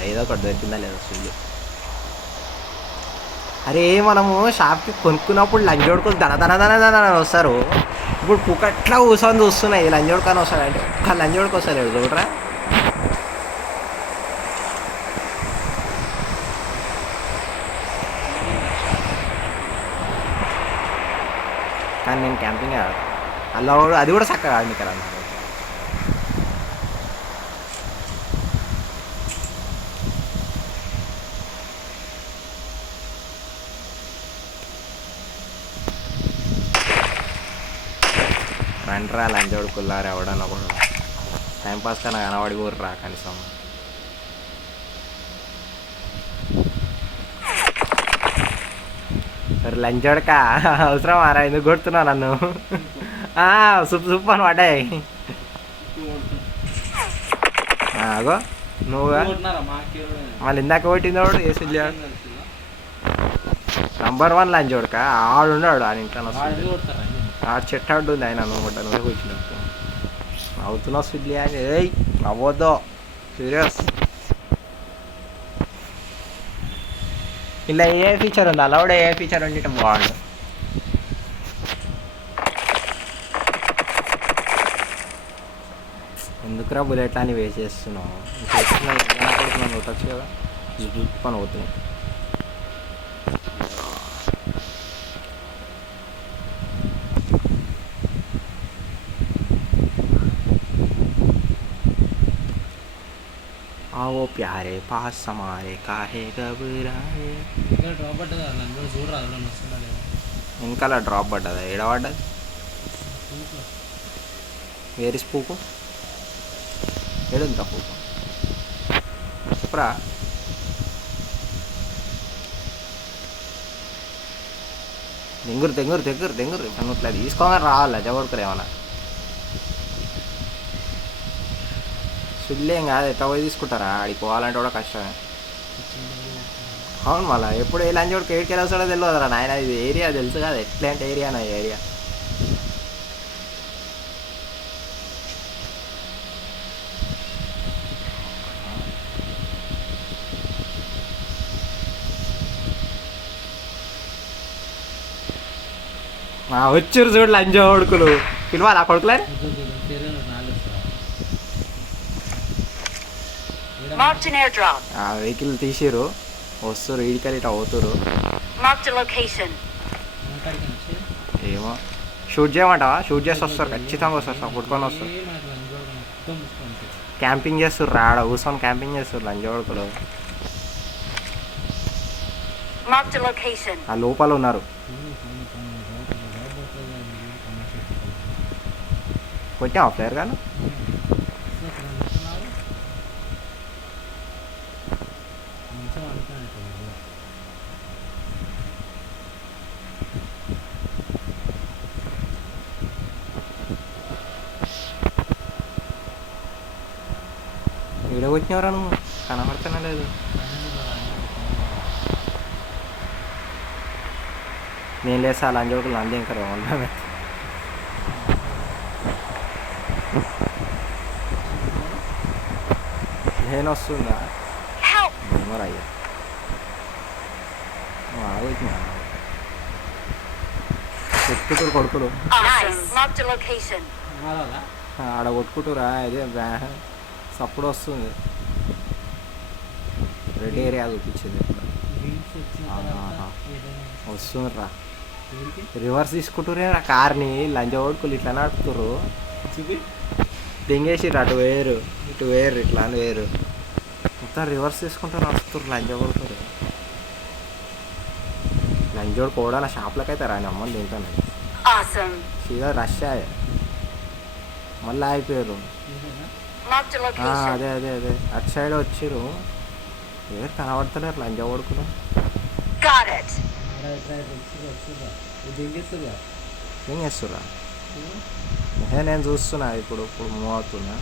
ఏదో ఒకటి దొరికిందా లేదా సుల్లి అరే మనము షాప్కి కొనుక్కున్నప్పుడు లంజోడుకొని దన వస్తారు ఇప్పుడు పుకట్లా కూర్చొని చూస్తున్నాయి లంజోడుకొని వస్తాడంటే ఒక్క లంజోడుకు వస్తలేడు చూడరా కానీ నేను క్యాంపింగ్ అలా అది కూడా చక్కగా ఆడి కదా నాకు రండిరా లంచోడు కుల్లారు ఎవడన్నా కూడా టైంపాస్ కన్నా కనబడి కూడా రా కనీసం లంచోడక అవసరం ఆరా ఎందుకు కొడుతున్నావు నన్ను సూప్ అని పడ్డాయి అగో నువ్వు మళ్ళీ ఇందాక కొట్టింది వాడు వేసి నంబర్ 1 లంచోడక ఆడున్నాడు ఆయన ఇంట్లో ఆ చెట్టు అడ్డు ఉంది ఆయన అనమాట నువ్వే కూర్చున్నట్టు అవుతున్నావు స్విడ్లీ అని ఏయ్ అవ్వద్దు సీరియస్ ఇలా ఏ ఫీచర్ ఉంది అలా కూడా ఏ ఫీచర్ ఉంటే బాగుండు ఎందుకురా బుల్లెట్ అని వేస్ట్ చేస్తున్నావు చేస్తున్నాను కొట్టచ్చు కదా పని అవుతుంది. आओ प्यारे पास हमारे काहे घबराए. ఇక్కడ డ్రాప్ పడ్డదా అందులో చూడరా అందులో వస్తుందా లేదా వెనకాల డ్రాప్ పడ్డదా ఏడ పడ్డది వేరే స్పూకు ఏడుందా పూకు చెప్పురా. దెంగురు దెంగురు దగ్గర దెంగురు ఇట్లా తీసుకోగానే రావాలా జవడుకురు ఏమన్నా సుల్లేం కాదు ఎట్లా పోయి తీసుకుంటారా ఆడికి పోవాలంటే కూడా కష్టమే. అవును మళ్ళీ ఎప్పుడు ఏ లంచ్ కూడా కేడికి వెళ్ళొస్తాడో తెలియదురా నాయన. ఇది ఏరియా తెలుసు కదా ఎట్లాంటి ఏరియా నా ఏరియా. వచ్చారు చూడు లంచ్ కొడుకులు పిలవాలి ఆ కొడుకులే. Marked an airdrop. ఆ వెహికల్ తీసిరు వస్తారు ఈడికల్ ఇట్లా అవుతారు. Marked a location. ఏమో షూట్ చేయమంటావా షూట్ చేసి వస్తారు ఖచ్చితంగా వస్తారు కొట్టుకొని వస్తారు. క్యాంపింగ్ చేస్తారు రాడ కూర్చొని క్యాంపింగ్ చేస్తారు లంచ్ కొడుకులు. Marked a location. ఆ లోపల ఉన్నారు. కొట్టావా ప్లేయర్ గాను వీడియో కొట్టినవరా నువ్వు కనబడుతున్నా లేదు. నేను లేసా లంచ్ కొడుకులు లంచ్ ఇంకా ఉండమే. నేను వస్తుందా ఏమో అయ్యా ఆగొచ్చిన కొట్టుకుంటారు కొడుకులు Nice. Marked a location. ఆడ కొట్టుకుంటారా అదే సప్పుడు వస్తుంది. రెడ్ ఏరియా చూపించింది వస్తుందిరా. రివర్స్ తీసుకుంటారే ఆ కార్ని లంచ్ కొడుకులు ఇట్లా నడుపుతారు. దింగేసిర్రు అటు వేరు ఇటు వేరు ఇట్లా అని వేరు మొత్తం రివర్స్ తీసుకుంటారు వస్తారు లంచ్ కొడుతారు. లంచ్ కొడుకు కూడా నా షాప్లోకి అయితే రాని అమ్మని తింటాను Awesome. సీదా రష్ మళ్ళీ అయిపోయారు. Marked a location. అదే అదే అదే అటు సైడ్ వచ్చిర్రు ఎవరు కనబడతలేరు లంచ్ కొడుకులు. Got it. ఏం చేస్తురా నేను చూస్తున్నా ఇప్పుడు ఇప్పుడు మూవ్ అవుతున్నా.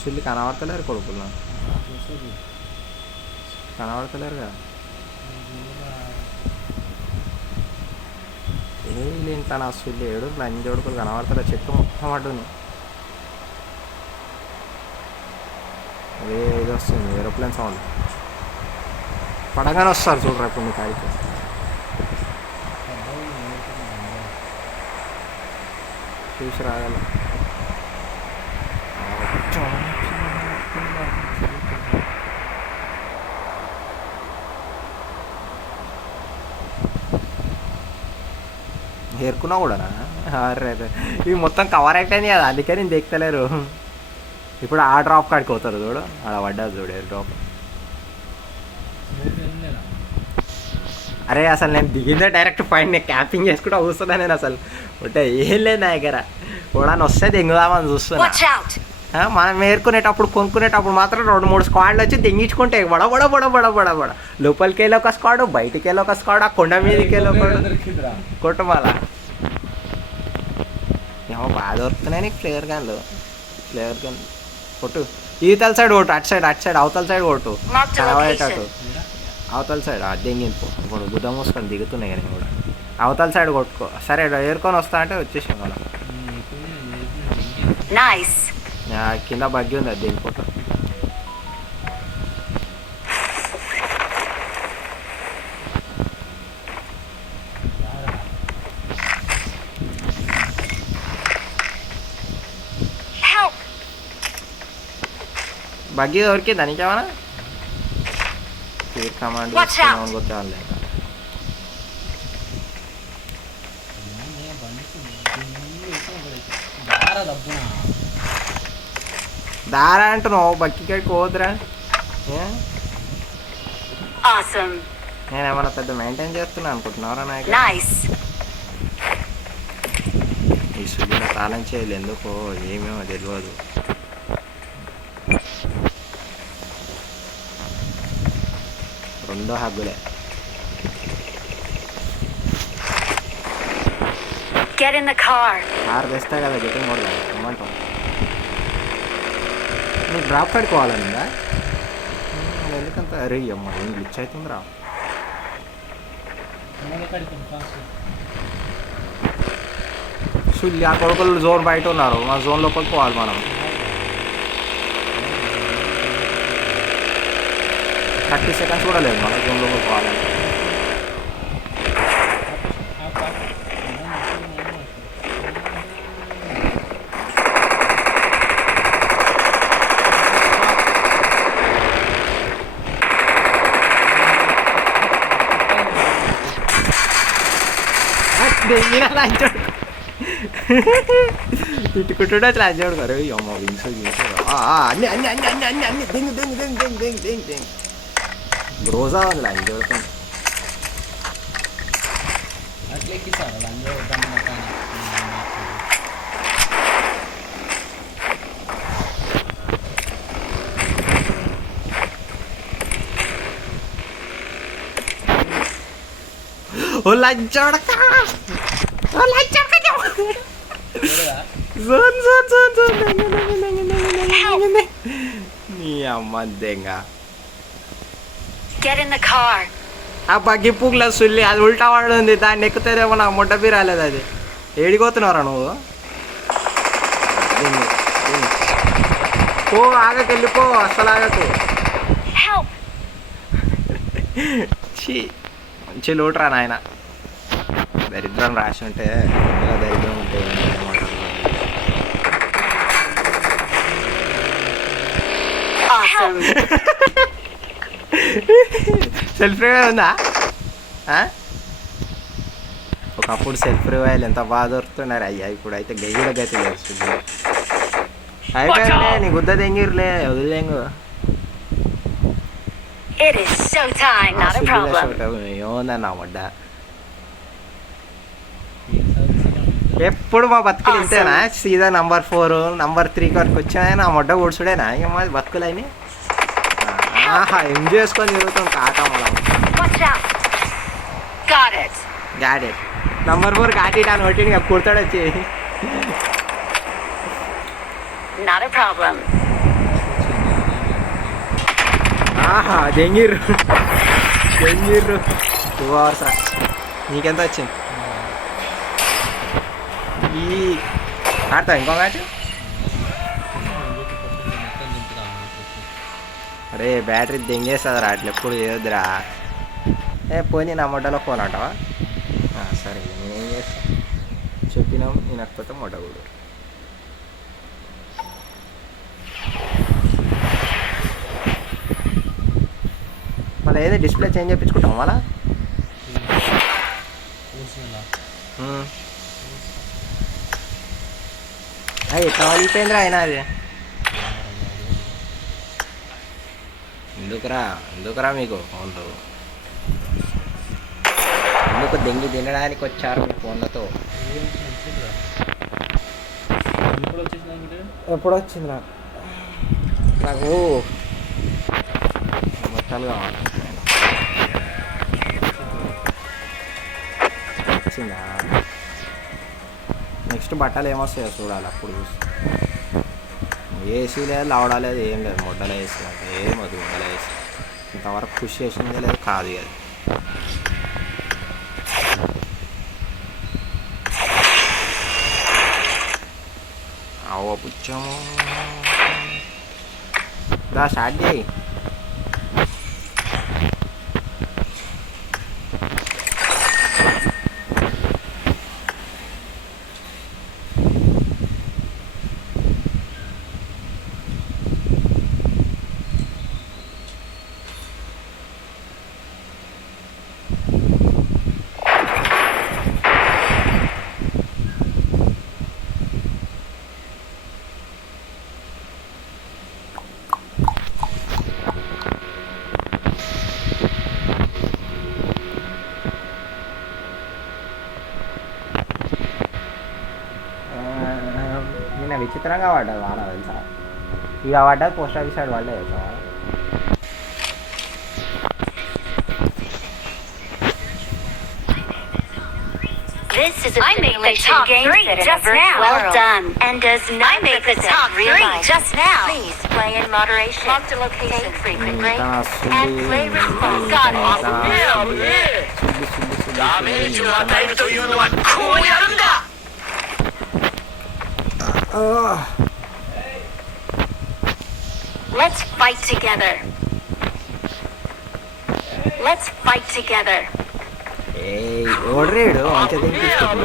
సుల్లి కనబడతలేరు కొడుకులు కనబడతలేరుగా. ఏ ఇంట్లో నా సుల్లి ఏడు లంచ్ కొడుకులు కనబడతలే చెట్టు మొత్తం అడ్డుని. అదే ఇది వస్తుంది ఏరోప్లేన్ సౌండ్ పడగానే వస్తారు చూడరా ఇప్పుడు మీకు అయితే. చూసి రాగల ఏరుకున్నా కూడా అరే ఇవి మొత్తం కవర్ అయిపోయింది కదా అందుకే నేను দেখతలేరు. ఇప్పుడు ఆ డ్రాప్ కాడికి పోతారు చూడు అలా పడ్డారు చూడు ఎయిర్ డ్రాప్. అరే అసలు నేను దిగిందే డైరెక్ట్ పాయింట్ నేను క్యాంపింగ్ చేసుకుంటూ కూర్చున్నా. నేను అసలు ఉంటే ఏం లేదు నా దగ్గర కూడా వస్తే దింగుదామని చూస్తున్నా. Watch out. మనం ఏరుకునేటప్పుడు కొనుక్కునేటప్పుడు మాత్రం 2-3 స్క్వాడ్లు వచ్చి దింగించుకుంటే బడ బడ బడ బడ బడ బడ లోపలికి వెళ్ళి ఒక స్క్వాడ్ బయటికి వెళ్ళి ఒక స్క్వాడ్ ఆ కొండ మీదకి వెళ్ళి ఒక కొట్టుమాల ఏమో బాగా దొరుకుతున్నాయి నీకు ప్లేయర్ గన్లు. ప్లేయర్ గన్ కొట్టు ఈతల సైడ్ కొట్టు అటు సైడ్ అవతల సైడ్ కొట్టు కనబడేటట్టు. అవతల సైడ్ దెంగిపో ఇప్పుడు గుద్ద మూసుకొని దిగుతున్నాయి కానీ కూడా అవతల సైడ్ కొట్టుకో. సరే ఏరుకొని వస్తా అంటే వచ్చేసాం మనం. Nice. కింద బగ్గి ఉంది అది దిగిపోతా. Help. బగ్గి దొరికిందా నీకేమన్నా కమాండ్ Watch out. కొట్టాలి దారా అంటున్నావు బక్కి కాడికి పోదురా Awesome. నేనేమన్నా పెద్ద మెయింటైన్ చేస్తున్నా అనుకుంటున్నారా నాకు Nice. ఈ సుజీల తాళం చేయలేదు ఎందుకో ఏమేమో తెలియదు రెండో హగ్గులే Get in the car. Car తెస్తా కదా గెటింగ్ కూడా ఏమంటావు నువ్వు డ్రాప్ పెట్టుకోవాలనిందా ఎందుకంత అరే అమ్మ ఏం గ్లిచ్ అవుతుందిరా సుల్లి ఆ కొడుకులు జోన్ బయట ఉన్నారు మా జోన్ లోపలికి పోవాలి మనం 30 సెకండ్స్ కూడా లేదు మన జోన్ లోపలికి పోవాలని తిట్టుకుంటుండే అట్లా అజ్జాడు గారు అమ్మ వింగ్స్ అన్ని అన్ని అన్ని అన్ని అన్ని అన్ని దెంగు దెంగు దెంగు దెంగు దెంగు దెంగు దెంగు రోజా ఉంది అజ్జాడు అట్లా ఎక్కిస్తారు అందరూ ఓ లంచోడక ఓ లంచోడక జోన్ జోన్ జోన్ జోన్ నీ అమ్మ దెంగ Get in the car. ఆ బగ్గి పుగ్ల సుల్లి అది ఉల్టా పడుంది దాన్ని ఎక్కుతేదేమో నాకు ముడ్డ బీ రాలేదు అది ఏడిపోతున్నారా నువ్వు పో ఆగకెళ్ళిపో అస్సలు ఆగకు Help. చీ మంచి లోటురా నాయన దరిద్రం రాసి ఉంటే ఇలా దరిద్రం ఉంటే Awesome. సెల్ఫ్ రివైవ్ ఉందా ఒకప్పుడు సెల్ఫ్ రివైవ్ ఎంత బాగా దొరుకుతున్నారు అయ్యా ఇప్పుడు అయితే గయ్యుల గతి తెలుస్తుంది అయిపోయింది నీ గుద్ద తెంగిర్లే వదిలేంగు It is showtime, not a problem. ఏముందన్న వడ్డ ఎప్పుడు మా బతుకులు ఇంతేనా సీదా నంబర్ 4 నంబర్ 3 వరకు వచ్చినా నా మొడ్డ ఊడ్చుడేనా ఇక మా బతుకులు అయినాయి ఏం చేసుకొని తిరుగుతాం కాకా మనం Watch out. Got it. గాడే నంబర్ 4 కాటిటాను ఒకటి కుడతాడు వచ్చి Not a problem. దెంగిర్రు 2 hours రా నీకెంత వచ్చింది ఈ ఆడతావు ఇంకో మ్యాచ్ అరే బ్యాటరీ దెంగేస్తుంది రా అట్లా ఎప్పుడు చేయొద్దురా పోనీ నా మొడ్డలో ఫోన్ అంటావా సరే నేనేం చేస్తాను చెప్పినాం వినకపోతే మొడ్డ కూడా మళ్ళీ ఏదో డిస్ప్లే చేంజ్ చేయించుకుంటాం మళ్ళా ఎట్లా వలిపోయిందిరా అయినా అది ఎందుకురా మీకు ఫోన్లు ఎందుకు దెంగి తినడానికి వచ్చారు మీ ఫోన్లతో ఎప్పుడు వచ్చింది నాకు మొత్తాలు కావాలి వచ్చిందా నెక్స్ట్ బట్టలు ఏమొస్తాయో చూడాలి అప్పుడు చూసి ఏసీ లేదు లవడా లేదు ఏం లేదు మొడ్డలో వేసి ఏం అది మొడ్డలో వేసి ఇంతవరకు పుష్ చేసిందే లేదు కాదు అది అవ్వ పుచ్చము దా స్టార్ట్ చేయి విచిత్రంగా పడ్డది వాన తెలుసా. ఇక పడ్డది పోస్ట్ ఆఫీస్ సైడ్ పడ్డది తెలుసా వాన. This is a simulation game set in a virtual world and does not represent real life. Just now. Please play in moderation. Mark the location. Take frequent breaks and play responsibly. Got it. ダメージを与えるというのはこうやるんだ。 Let's fight together. Let's fight together. ఓడరేడు మంచిగా తినిపిస్తున్నావు.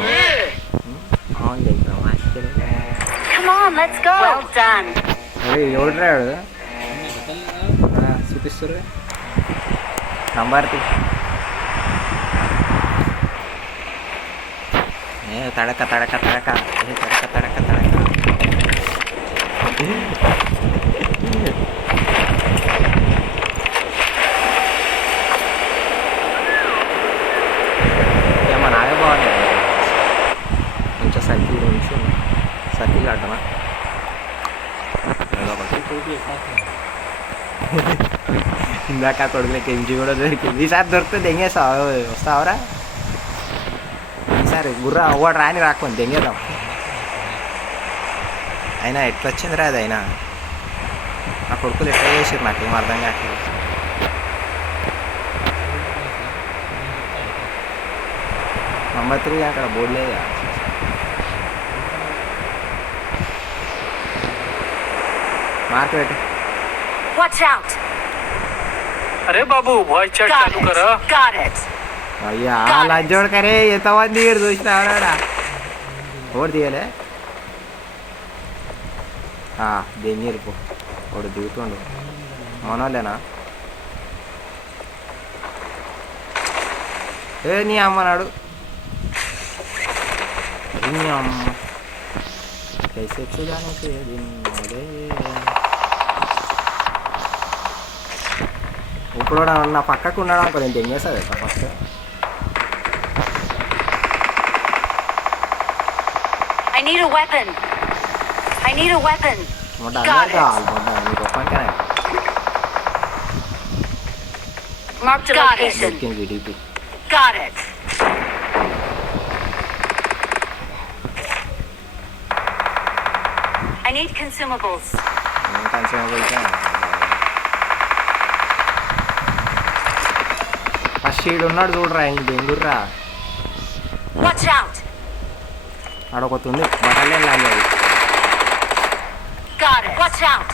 అవును తింటున్నావు మంచిగా. Come on, let's go. Well done. ఓడరాడు చూపిస్తారు number తడక తడక తడక తడక తడక తడక. ఏమో నాగే బాగుంది కొంచెం circle నుంచి circle ఆటనా ఇందాక కొడుకులకి ఎంజీ కూడా దొరికింది. ఈసారి దొరికితే దెంగేస్తావు వస్తావరా ఈసారి గుర్ర ఒకటి రాని రాకపోయింది దెంగేద్దాం. అయినా ఎట్లా వచ్చింది రా అది. అయినా నా కొడుకులు ఎట్లా చేసారు నాకేం అర్థం కావట్లేదు. నంబర్ 3 అక్కడ బోర్డు లేదా మార్క్ పెట్టు. Watch out. अरे बाबू वॉइस चैट Got चालू करा. it. Got it. అయ్యా లంచోడు కరే ఎంతమంది ఇక్కడ చూసినావరా ఓడి తీయలే దెంగిరు పో ఒకడు దిగుతుండు మనోళ్ళేనా. నీ అమ్మ నాడు నీ అమ్మ ఇప్పుడు నా పక్కకు ఉన్నాడు అనుకో నేను తెంగేస్తుంది first. I need a weapon. I need a weapon. మొట్ట నీకు ఒప్పనికనే Mark the location. దొరికింది DP. Got it. I need consumables. నేను కన్సర్న్ వెళ్తే ఫస్ట్ ఈడు ఉన్నాడు చూడరా ఇంక దెంగుర్రా. Watch out. ఆడొకటి ఉంది బట్టలే లాంటి. Got it. Watch out.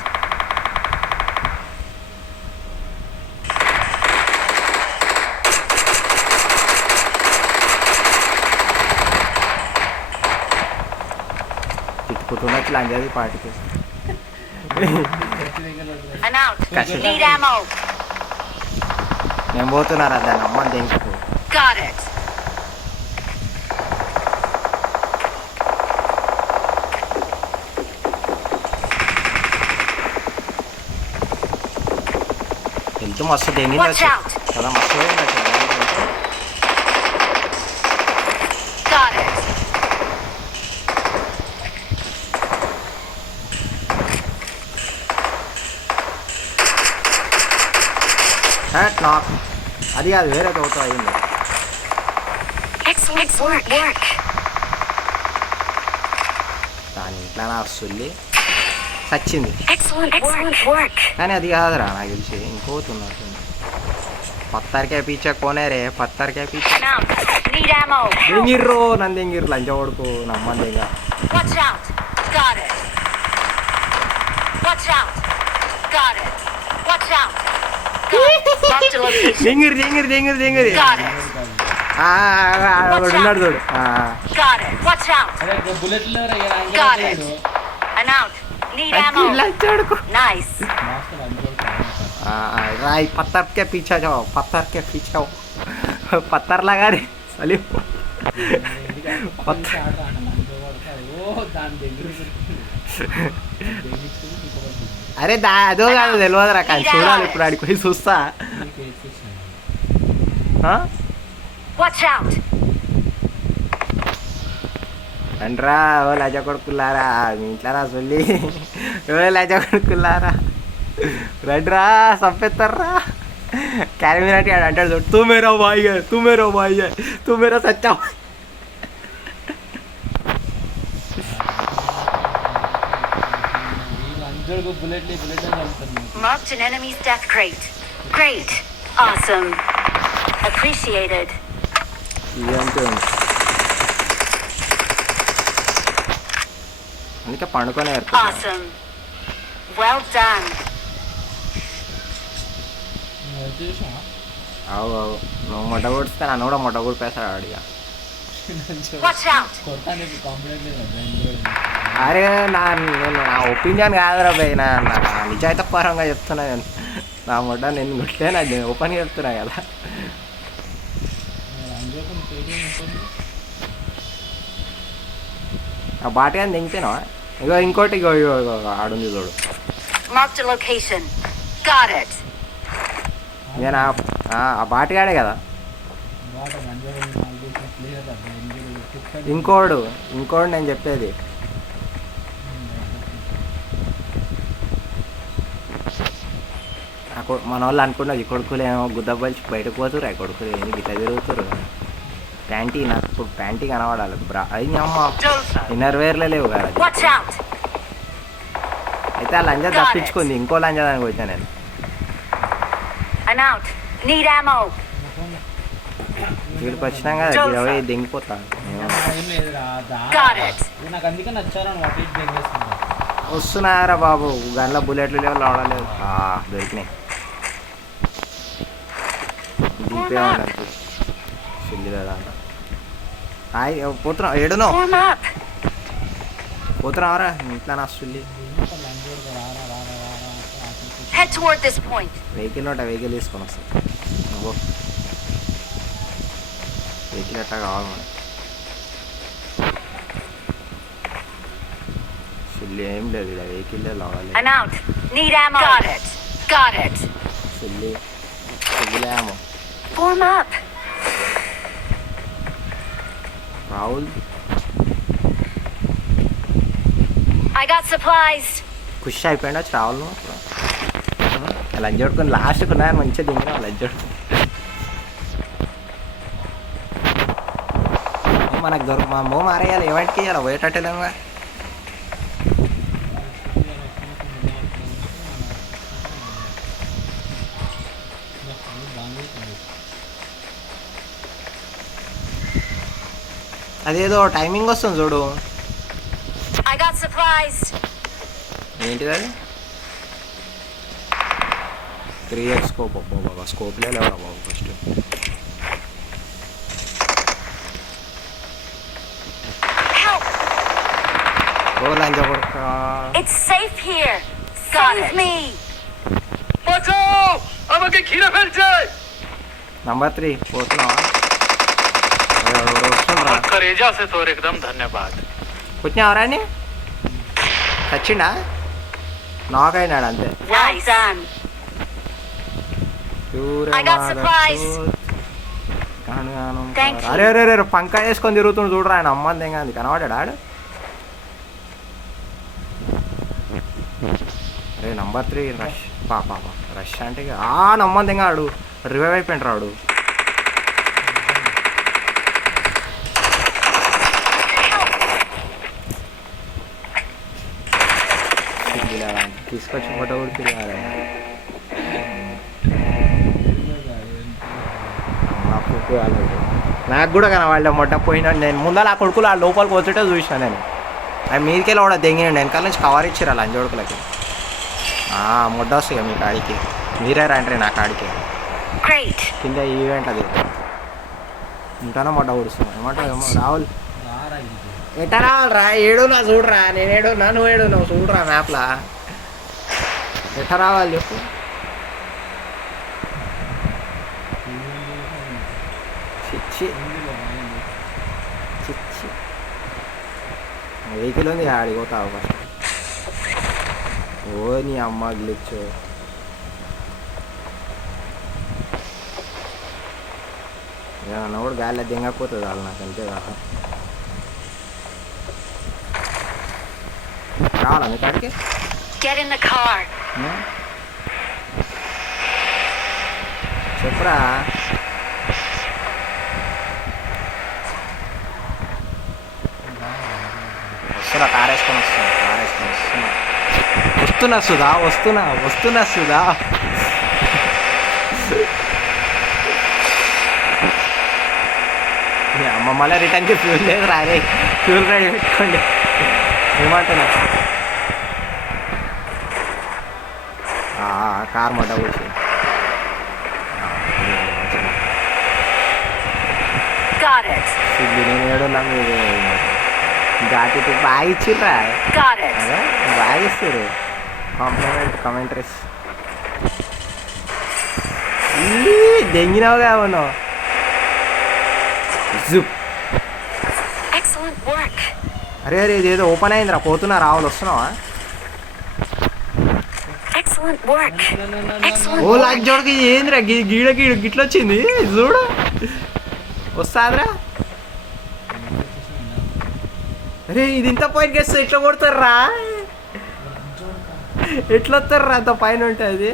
తిట్టుకుంటున్నట్లు లాంటి పాటికి. I'm out. Gotcha. Need ammo. నేను పోతున్నారా దాన్ని అమ్మని దెంగుకు. Got it. వెళ్తూ మస్తు దెంగింది Watch out. కదా మస్తు పోయింది అసలు. Got it. నాకు అది కాదు వేరే చోట అయింది. Excellent work. దాని ఇంట్లో నా వస్తుంది చచ్చింది. Excellent work. కానీ అది కాదురా నాకు తెలిసి ఇంకోతున్నట్టుంది. పత్తరికే పీచే కోనేరే పత్తరికే పీచే I'm out. Need ammo. దెంగిర్రు నన్ను దెంగిర్రు లంచ కొడుకు నమ్మని దెంగ. Watch out. Got it. Watch out. Got it. Watch out. Mark the location. దెంగిరి దెంగిరి దెంగిరి దెంగిరి Got it. ఉన్నాడు చూడు. Got it. Watch out. అరే బుల్లెట్లు Got it. I'm out. Need ammo. లంచ కొడుకు Nice. राय पत्थर के पीछे जाओ पत्थर के पीछे आओ पत्थर लगा रे साली అరే అదో కాదు తెలియదురా కానీ చూడాలి ఇప్పుడు ఆడికి పోయి చూస్తా. Watch out. అంటరా ఓ లజ కొడుకులారా మీ ఇంట్లో రా సొల్లి ఓ లజ కొడుకులారా రండిరా సంపెత్తారా క్యారిమినాటి అంటాడు చూడు తూ మేరా బాయ్ తూ మేరా బాయ్ తూ మేరా సచ్చా వీళ్ళు బుల్లెట్ చదువుతారు Marked an enemy's death crate. Great. Awesome. Appreciated. ఇదంతే ఉంది అందుకే పండుకొనే ఏర్పడుతుంది Awesome. Well done. చూసా అవు అవు నువ్వు మొట్ట కొడిస్తే నన్ను కూడా మొట్ట కొడిపేస్తాడు అడిగా Watch out. కొట్టానికి కాంప్లైంట్ లేదు అరే నేను నా ఒపీనియన్ కాదురా భయ్ నా నిజాయితీ పరంగా చెప్తున్నా నేను నా మొట్ట నేను కొట్టే నా ఓపెన్గా చెప్తున్నా కదా ఆ బాటిగా దింగితేనా ఇగో ఇంకోటి ఇగో ఇగో ఇగో ఆడుంది చూడు Marked a location. Got it. నేను ఆ బాటిగాడే కదా ఇంకోడు నేను చెప్పేది మన వాళ్ళు అనుకున్నది కొడుకులు ఏమో గుద్దబలిచి బయటకు పోతురు ఆ కొడుకులు ఏంది గిట్లా తిరుగుతురు ప్యాంటీ నాకు ఇప్పుడు ప్యాంటీ కనబడాలి బ్రా అది అమ్మ ఇన్నర్ వేర్లే లేవు కదా Watch out. అయితే ఆ లంజా తప్పించుకుంది ఇంకో లంజా దానికి వచ్చా నేను I'm out. Need ammo. వీడికి వచ్చినాం కదా ఇరవై దింగిపోతాను ఏం లేదురా Got it. నాకు అందుకే నచ్చాను వాటి వేసుకుంటా వస్తున్నారా బాబు గన్లో బుల్లెట్లు లేవు లావడలేదు దొరికినాయి దింపేవాడు చెల్లిదా హాయ్ పోతున్నావు ఏడునో Form up. పోతున్నావరా ఇంట్లో నా సుల్లి Head toward this point. Vehicle ఉంటే వెహికల్ తీసుకొని వస్తాం నువ్వు వెహికల్ ఎట్లా కావాలి మనకి సుల్లి ఏం లేదు ఇలా వెహికల్ లావాలి I'm out. Need ammo. Got it. Got it. సుల్లిలేమో Form up. Rahul I got supplies. ఖుషి అయిపోయినా రాహుల్ లంచ్ కొడుకొని లాస్ట్కి ఉన్నాయని మంచిగా దిగిన లంచ్ మనకు మా మో మారేయాలి ఏమంటికి ఇవ్వాలి పోయేటట్టేలేము అదేదో టైమింగ్ వస్తుంది చూడు I got supplies. ఏంటిది అది 3x స్కోప్ అబ్బో బాబా స్కోప్లే లేవరా బాబు ఫస్ట్ Help. ఓ లంచ కొడుక It's safe here. Save me. বাঁচাও আমাকে ঘিরে ফেলছে నంబర్ 3 పోతున్నావా అరే ఎవడో వస్తుండ్రా करेजा से तो एकदम धन्यवाद వచ్చినావరా అని చచ్చిండా నాక్ అయినాడు అంతే Well done. I got supplies. Thank you. అరే అరే అరే పంక వేసుకొని తిరుగుతుండు చూడరా ఆయన అమ్మంది ఏం కాదు కనబడ్డాడు ఆడు అరే నంబర్ 3 రష్ పాప రష్ అంటే నమ్మంది ఏం ఆడు రివైవ్ అయిపోయింది రాడు తీసుకొచ్చి ఫోటో కూడా తిరిగాడు నాకు కూడా కనవాళ్ళ మొట్ట పోయినా నేను ముందర ఆ కొడుకులు ఆ లోపలికి వచ్చేటే చూసిన నేను అవి మీదికెళ్ళి కూడా దెంగినండి వెనకాల నుంచి కవర్ ఇచ్చారు లంచ్ కొడుకులకి మొడ్డ వస్తాయి మీ కాడికి మీరే రండి నా కాడికి Great. కింద ఈవెంట్ అది ఉంటానో మొట్ట కూడుస్తున్నాను ఏమంటావు ఏమో రాహుల్ ఎట్టా రావాలరా ఏడునా చూడరా నేను ఏడున్నా నువ్వు ఏడున్నావు చూడరా మ్యాప్లా ఎట్టా రావాలి చెప్పు చిచ్చి చిచ్చి వెహికల్ ఉంది ఆడిపోతావు ఫస్ట్ ఓ నీ అమ్మ గ్లిచ్చు ఏమన్నా కూడా గాలి దింగకపోతుంది వాళ్ళు నాకు అంతే కదా రావాలా మీ కాడికి Get in the car. చెప్పురా వస్తున్నా కార్ వేసుకొని వస్తున్నా వస్తున్నా సుధా అమ్మ మళ్ళీ రిటర్న్కి ఫ్యూల్ లేదు రారే ఫ్యూల్ రెడీ పెట్టుకోండి ఏమంటున్నా కార్ మొట్ట కూర్చో Got it. నేను ఏడున్నా మీరు జాకెట్ బాగా ఇచ్చిర్రా Got it. అదే బాగా ఇస్తారు కామెంటరీస్ దెంగినావుగా అవును జుప్ Excellent work. అరే ఇదేదో ఓపెన్ అయిందిరా పోతున్నా రావులు వస్తున్నావా Excellent work. Excellent ఓ work. లాక్ జోడికి ఏందిరా గీడ గిట్ల వచ్చింది చూడు వస్తాదిరా అరే ఇది ఇంత పైన గెస్తే ఎట్లా కొడతారా ఎట్లా వస్తారా అంత పైన ఉంటుంది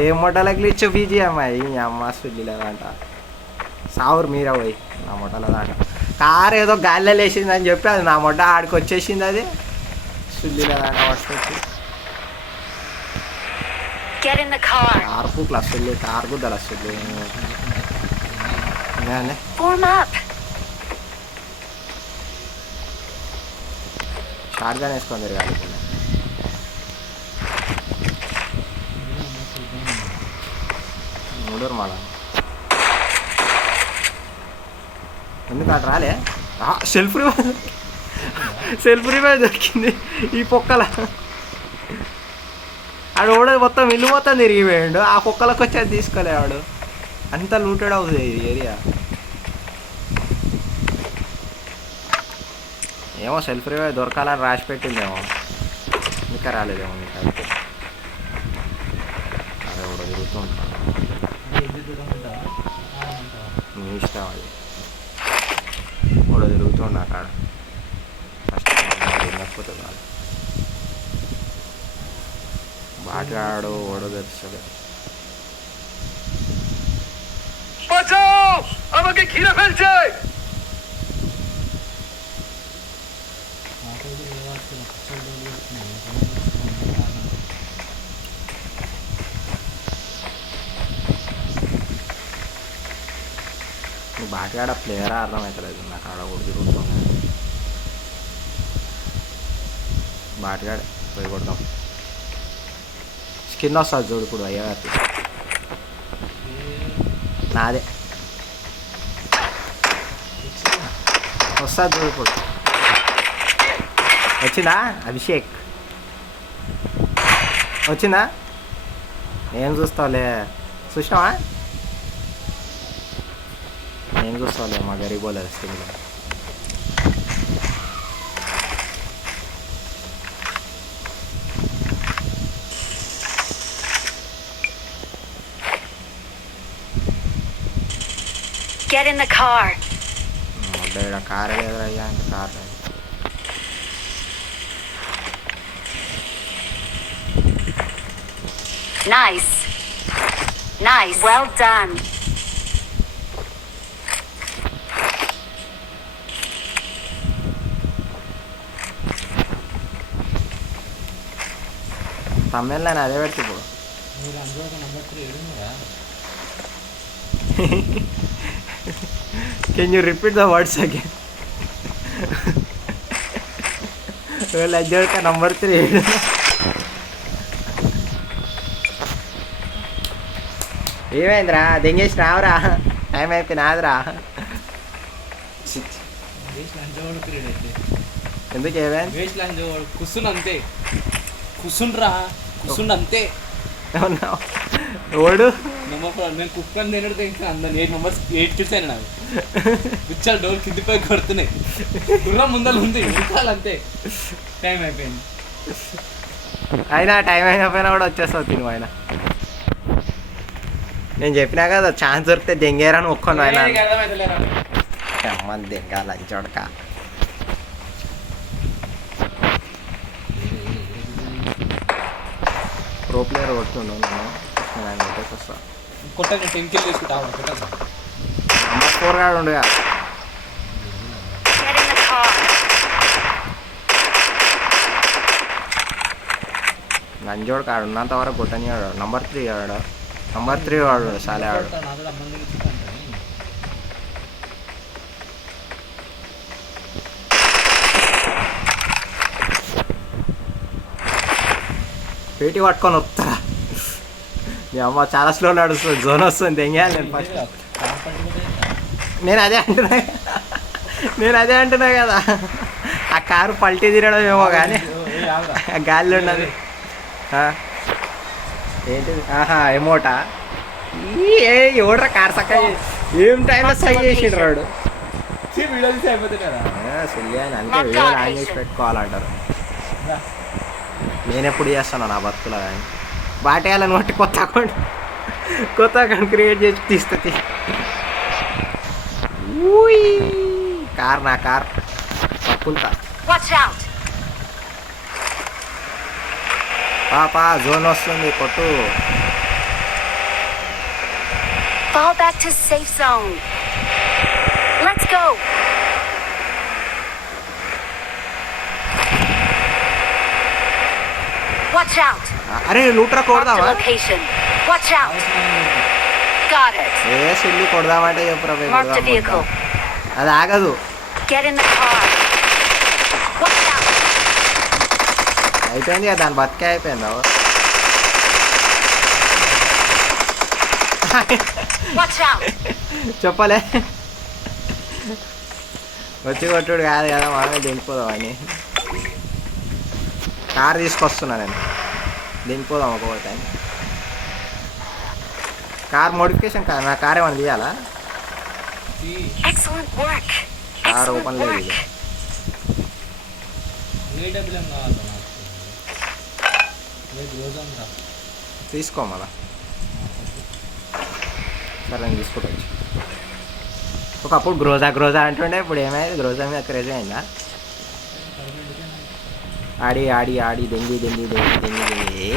ఏ మొట్టలకి ఇచ్చో బీజీ అమ్మాయి అమ్మ సుల్లిలేదంట సావురు మీరా పోయి నా మొట్టల దాంట కారు ఏదో గాలిలో వేసింది అని చెప్పి అది నా మొట్ట ఆడికి వచ్చేసింది అది సుల్లిలేదంట వచ్చి Get in the car. Car పూకులు వస్తుంది కారు గుద్దలు వస్తుంది Form up. షార్ట్గా వేసుకొని తిరగాలి మూడూరు మళ్ళా ఎందుకు అటు రాలే సెల్ఫ్ రివైవ్ దొరికింది ఈ పొక్కల ఆడు ఓడ మొత్తం ఇల్లు మొత్తం తిరిగిపోయాడు ఆ పొక్కలకు వచ్చి అది తీసుకోలేవాడు అంతా లూటెడ్ అవుతుంది ఈ ఏరియా ఏమో సెల్ఫ్ రివైవ్ దొరకాలని రాసి పెట్టిందేమో ఇంకా రాలేదేమో ఇంకా అయితే అరే కూడా తిరుగుతూ ఉంటాను నీ ఇష్టం అది కూడా తిరుగుతుండ అక్కడ ఫస్ట్ తినకపోతే కాదు బాటగాడు ఓడో తెలుస్తుంది বাঁচাও আমাকে ঘিরে ফেলছে నువ్వు బాటగాడ ప్లేయరా అర్థమవుతలేదు నాకు ఆడ కూడా తిరుగుతుంది బాటగాడ పోయి కొడదాం స్కిన్ వస్తుంది చూడు ఇప్పుడు అయ్యగారికి నాదే వస్తుంది చూడు ఇప్పుడు వచ్చిందా అభిషేక్ వచ్చిందా ఏం చూస్తావులే చూసినావా ఏం చూస్తావులే మా గరీబోలే స్కిన్లో Get in the car. ఇక్కడ కారు లేదయ్యా అంటే కారు లేదు Nice. Nice. Well done. తమిళ నేను అదే పెడితే ఇప్పుడు మీరు అందులో ఒక నెంబర్ 3 ఏడున్నారా can you repeat the words again లజ్జోడక నంబర్ 3 ఏమైందిరా దెంగేసి రావురా టైం అయిపోయినాదిరా వేస్ట్ లంచోడు పీరియడ్ అయితే ఎందుకు ఏమైంది వేస్ట్ లంచోడు కుసున్ అంతే కుసున్రా కుసున్ అంతే అవునా ఓడు నేను కుక్కని తినడు ఇంకా అందరు 8 మెంబర్స్ 8 కిడ్స్ అయినా నాకు పిచ్చాలు డోర్ కిందిపై కొడుతున్నాయి గుర్రం ముందర ఉంది అంతే టైం అయిపోయింది అయినా టైం అయిపోయినా కూడా వచ్చేస్తావు తిను ఆయన నేను చెప్పినా కదా ఛాన్స్ దొరికితే దెంగేరని ఒక్కొని ఆయన అర్థమైతలేరా అమ్మ దెంగ లంచోడక ప్రో ప్లేయర్ కొడుతుండు నేను ఆయన కొట్టేసి వస్తా. కొట్టండి 10 కిల్ తీసుకుంటా కొట్టండి. నెంబర్ 4 గాడు ఉండగా Get in the car. నంజోడు కాడు ఉన్నంత వరకు కొట్టని ఆడు. నంబర్ 3 ఆడు. నంబర్ 3 వాడు సాలే ఆడు. నాతో అమ్మ దగ్గర చిక్కండి. పేటీ పట్టుకొని వస్తారా మీ అమ్మ చాలా స్లో నడుస్తుంది. జోన్ వస్తుంది తెంగాలి నేను ఫస్ట్. నేను అదే అంటున్నా కదా ఆ కారు పల్టీ తిరగడం ఏమో కానీ ఆ గాలిలో ఉన్నది ఏంటిది ఎమోటా ఎవడ్రా కార్ చక్క ఏం టైంలో సై చేసిండ్రు వాడు. వీడియో తీసి అయిపోతుంది కదా. అంతే వీడియో ఆన్ చేసి పెట్టుకోవాలంటారు. నేను ఎప్పుడు చేస్తాను నా బతుకులో కానీ బాటేయాలని బట్టి కొత్త అకౌంట్ క్రియేట్ చేసి తీస్తుంది. కార్ నా కార్ పక్కుంటా Watch out. పాపా జోన్ వస్తుంది కొట్టు. Fall back to safe zone. Let's go. Watch out. అరే లూట్రా Marked a కొడదామా? location. Watch out. Got it. ఏ సిల్లి కొడదామంటే చెప్పురా పోయి Marked a కొడదాం. vehicle. అది ఆగదు. Get in the car. Watch out. అయిపోయింది కదా దాని బతికే అయిపోయిందా? Watch out. చెప్పలే వచ్చి కొట్టుడు కాదు కదా మనమే దింపుదామని కార్ తీసుకొస్తున్నా నేను. దింపుదాం ఒక్కొక్కటి కార్ మోడిఫికేషన్ కార్. నా కార్ ఏమైనా తీయాలా? Excellent work. Car Excellent open లేదు work. ఇది. ఏడబ్ల్యూఎం కావాలి నాకు. తీసుకో మళ్ళా. సరే నేను తీసుకుంటొచ్చు. ఒకప్పుడు గ్రోజా అంటుండే ఇప్పుడు ఏమైంది? గ్రోజా మీద క్రేజ్ అయిందా? ఆడి దెంగి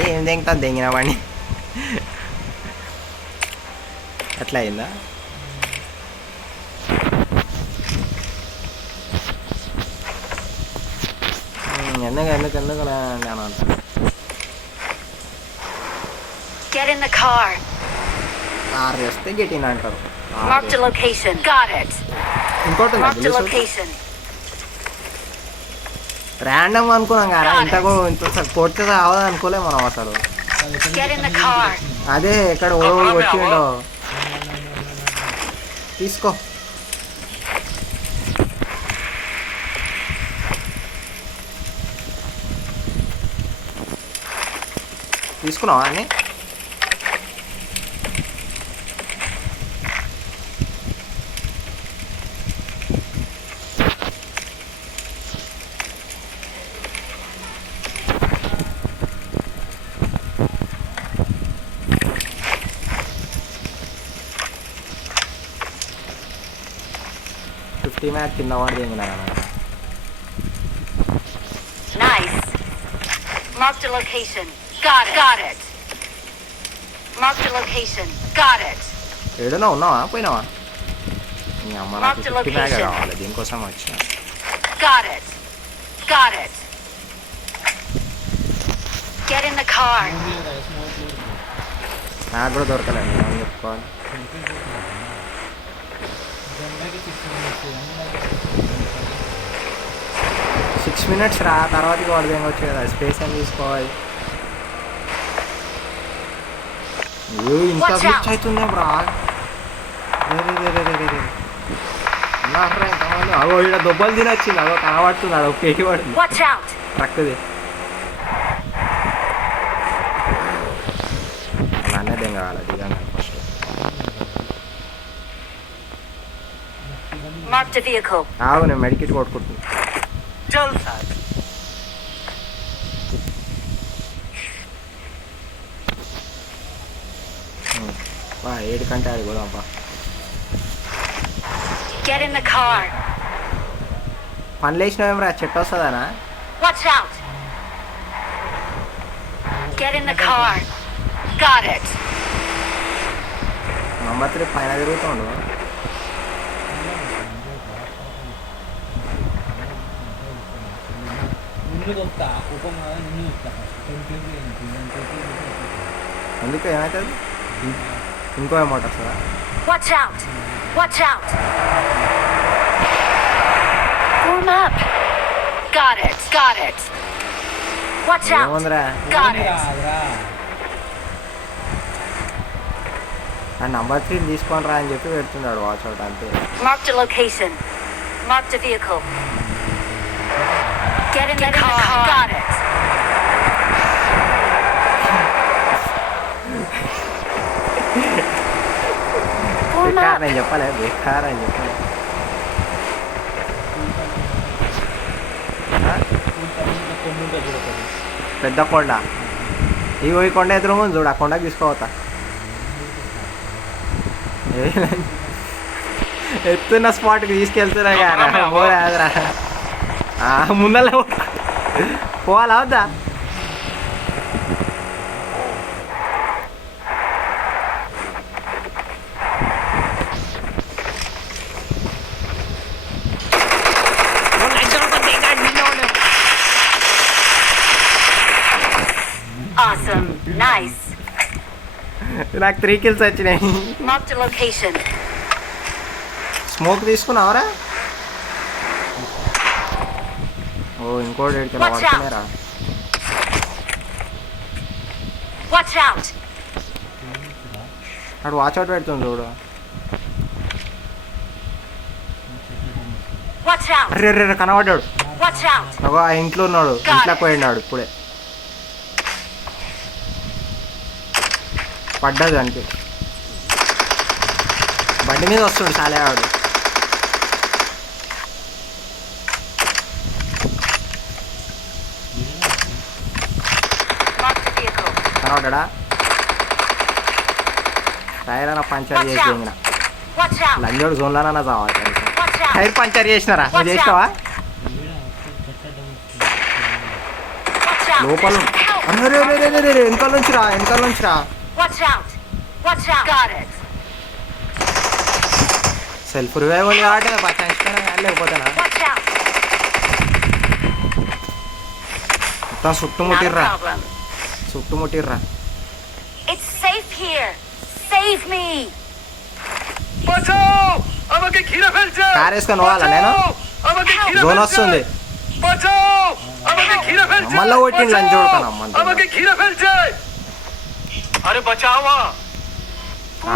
ఏం దెంగుతాను దెంగినావాడిని అట్లా అయిందా? ఎందుకు అని అంట. Get in the car. Car చేస్తే గెటిన్ అంటారు. Marked a location. Got it. ఇంకోటి Marked a location. ర్యాండమ్ అనుకున్నాం కదా ఇంత కొడితే అవ్వదు అనుకోలే మనం అసలు. Get in the car. అదే ఎక్కడ ఓడి వచ్చిండో తీసుకో. తీసుకున్నావా అని? మ్యాచ్ కింద వాడి Nice. Marked a location. Got it. Marked a location. Got it. ఏడున్నా ఉన్నావా పోయినావా? మీ అమ్మ నాకు Marked a 50 మ్యాచ్ location. కావాలి దీనికోసం వచ్చిన. Got it. Get in the car. నాకు కూడా దొరకలేదు నేను చెప్పుకోవాలి. 6 minutes రా తర్వాతకి వాడు దిగొచ్చు కదా. స్పేస్ ఏం తీసుకోవాలి. ఇంత స్విచ్ అవుతుంది బ్రా. ఎంతమంది అగో ఇక్కడ దొబ్బలు తినొచ్చింది. అగో కనబడుతుంది అదో పేటి పడుతుంది Watch out. ట్రక్ది. నన్నే దిగాలి దిగాను ఫస్ట్. Marked a vehicle. ఆగు నేను మెడికిట్ కొట్టుకుంటున్నాను. బా 7 కంటే అది కూడా బా. Get in the car. పనులు వేసినావేం రా చెట్టు వస్తుందనా? Watch out. Get in the car. Got it. Number 3 పైన తిరుగుతుండు. నిన్ను దొరుకుతా కుప్పం కదా నిన్ను దొరుకుతా అందుకే ఏమవుతుంది ఇంకో అమౌంట్ వస్తుందా? Watch out. Watch out. Form up. Got it. Got it. Watch out. ఏముందిరా Got it. కాదురా ఆ నంబర్ 3 తీసుకొని రా అని చెప్పి పెడుతున్నాడు వాచ్ అవుట్ అంతే. Marked a location. Marked a vehicle. Get in the car. Got it. Form Bekaar up. నేను చెప్పలే, బేకార్ అని చెప్పలే. కొమ్ముంటే చూడకూడదు పెద్ద కొండ ఇగో ఈ కొండ ఎదురు ముందు చూడు, ఆ కొండకి తీసుకోవతా. ఎత్తున్న స్పాట్కి తీసుకెళ్తున్నా కానీ పోరాదరా ముందర పోవాలా వద్దా? Awesome. Nice. నాకు 3 kills వచ్చినాయి. Marked a location. స్మోక్ తీసుకున్నావరా? ఓ ఇంకోటి ఎడికి పడుతున్నారా? Watch out. అటు వాచ్ అవుట్ పెడుతుంది చూడు. Watch out. అరే అరే కనబడ్డాడు. Watch out. ఒక ఆ ఇంట్లో ఉన్నాడు, ఇంట్లోకి పోయినాడు ఇప్పుడే. పడ్డది దానికి. బండి మీద వస్తుండు సాలేవాడు. Marked a vehicle. కనబడ్డా? టైర్ అన్న పంచర్ చేసి పోయిన Watch out. లంజోడు జోన్లోనన్నా చావాలి. Watch out. టైర్ పంచర్ చేసినారా? నువ్వు చేసినావా? Watch out. లోపల Help. అరే అరే అరే అరే వెనకాల నుంచి రా, వెనకాల నుంచి రా. Watch out. Watch out. Got it. Self revive ఉంది కాబట్టి పచ్చాయినా లేకపోతేనా Watch out. మొత్తం Not a చుట్టుముట్టిర్రా, problem. చుట్టుముట్టిర్రా. It's safe here. Save me. বাঁচাও আমাকে ঘিরে ফেলছে కార్ వేసుకొని పోవాలా నేను? আমাকে ঘিরে జోన్ ফেলছে వస్తుంది. বাঁচাও আমাকে ঘিরে ফেলছে మళ్ళా కొట్టిండు లంచోడు కనమ్మంటే. আমাকে ঘিরে ফেলছে আরে বাঁচাওয়া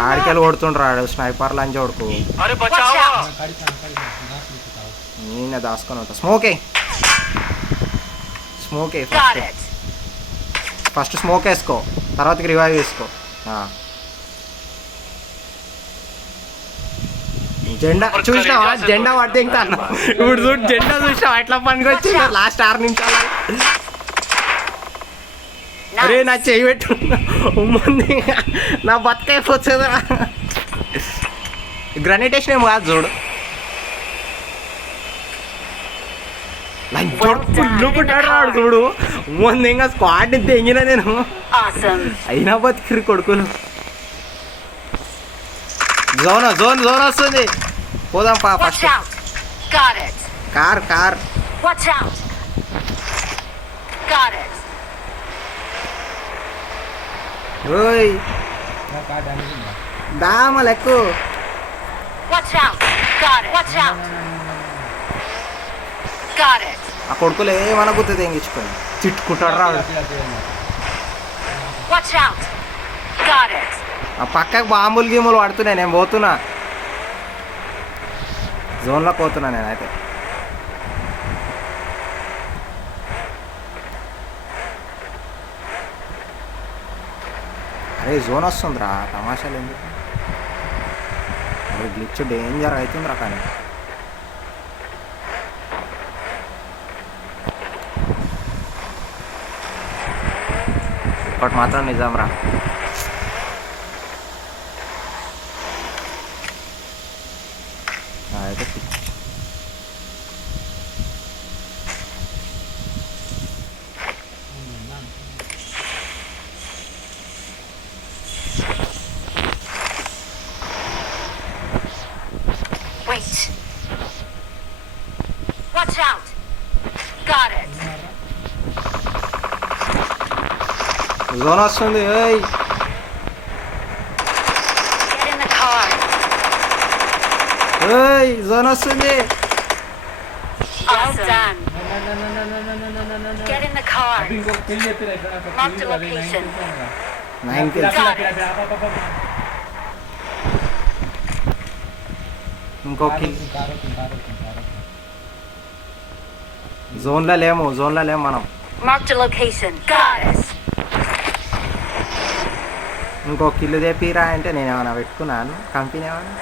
ఆడికెళ్ళి కొడుతుండ్రాడు స్నైపర్ లంచోడుకు. আরে Watch বাঁচাওয়া out. నేనే దాచుకొని ఉంటా. స్మోకే స్మోకే Got it. ఫస్ట్ స్మోక్ వేసుకో, తర్వాతకి రివైవ్ వేసుకో. జెండా చూసినావా? జెండా పడితే ఇంకా ఇప్పుడు చూడు, జెండా చూసినావా ఎట్లా పనికి వచ్చిందో లాస్ట్ 6 నిమిషాలు. అరే Nice. నా చెయ్యి పెట్టు ముందు నా బతకైపోతుందా? గ్రనేట్ వేసినేమో కాదు చూడు. ఫుల్ పుట్టాడు రాడు చూడు. ముందు ఇంకా స్క్వాడ్ని తెంగిన నేను, Awesome. అయినా బతికిరి కొడుకులు. జోన్ జోన్ జోన్ వస్తుంది, పోదాం పా Watch first. out. Got it. Car car Watch out. Got it. ఓయ్ కార్ డ్యామేజ్ ఉందా దామ లెక్కు. Watch out. Got it. Watch out. Got it. ఆ కొడుకులు ఏమన్నా గుర్తు తెంగించుకొని చిట్టుకుంటాడు రాడు. Watch out. Got it. ఆ పక్కకు బాంబులు గీములు పడుతున్నాయి, నేను పోతున్నా జోన్లోకి పోతున్నా నేనైతే. అరే జోన్ వస్తుందిరా, తమాషాలు ఎందుకు? అరే గ్లిచ్ డేంజర్ అవుతుందిరా. కానీ ఒకటి మాత్రం నిజం రా, అయితే Watch out! Got it. Zone వస్తుంది ఏయ్ Get in the car. ఏయ్ జోన్ వస్తుంది Well done. Get in the car. ఇంకొక పెళ్లి చెప్పారు ఇక్కడ నాకు Mark the location. 9 kills ఇంకో కిల్ జోన్లో లేము మనం Mark the location. Got it. ఇంకో కిల్లు తెప్పిరా అంటే నేను ఏమైనా పెట్టుకున్నాను కంపెనీ ఏమైనా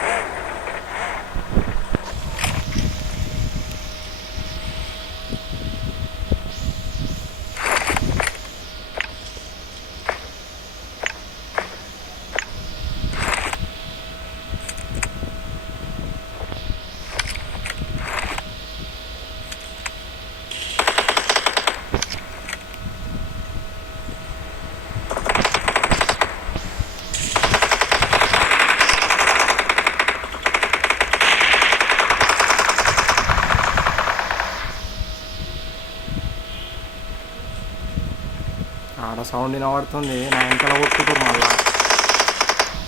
ఆడ సౌండ్ వినబడుతుంది నా వెనకాల కొట్టుకుంటారు మళ్ళా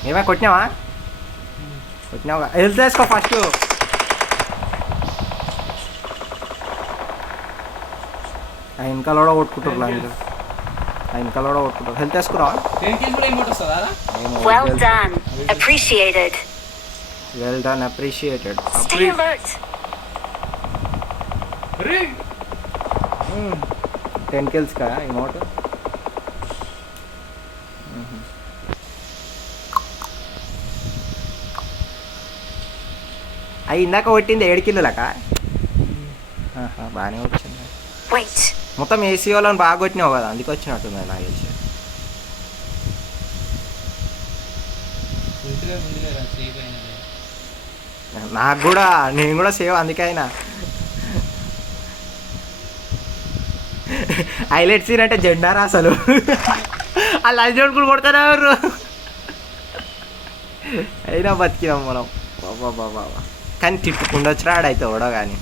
ఏమే కొట్టినావా హెల్త్ వేసుకో ఫస్ట్ ఆ వెనకాల కూడా కొట్టుకుంటారు ఆ వెనకాల కూడా కొట్టుకుంటారు హెల్త్ వేసుకురా కూడా ఇంకోటి వస్తుందా Well done. Appreciated. Well done appreciated Stay alert. 10 kills కదా ఇమోట్ అవి ఇందాక కొట్టింది 7 కిల్లులక బాగానే వచ్చింది Wait. మొత్తం ఏసీ వాళ్ళని బాగా కొట్టినావు కదా అందుకు వచ్చినట్టుంది నాకు తెలిసి నాకు కూడా నేను కూడా సేవ్ అందుకే అయినా హైలైట్ సీన్ అంటే జెండారా అసలు ఆ లైజోడ్ కూడా కొడతానే ఎవరు అయినా బతికినాం మనం బాబా కానీ తిట్టుకుండా వచ్చినాడైతే కూడా కానీ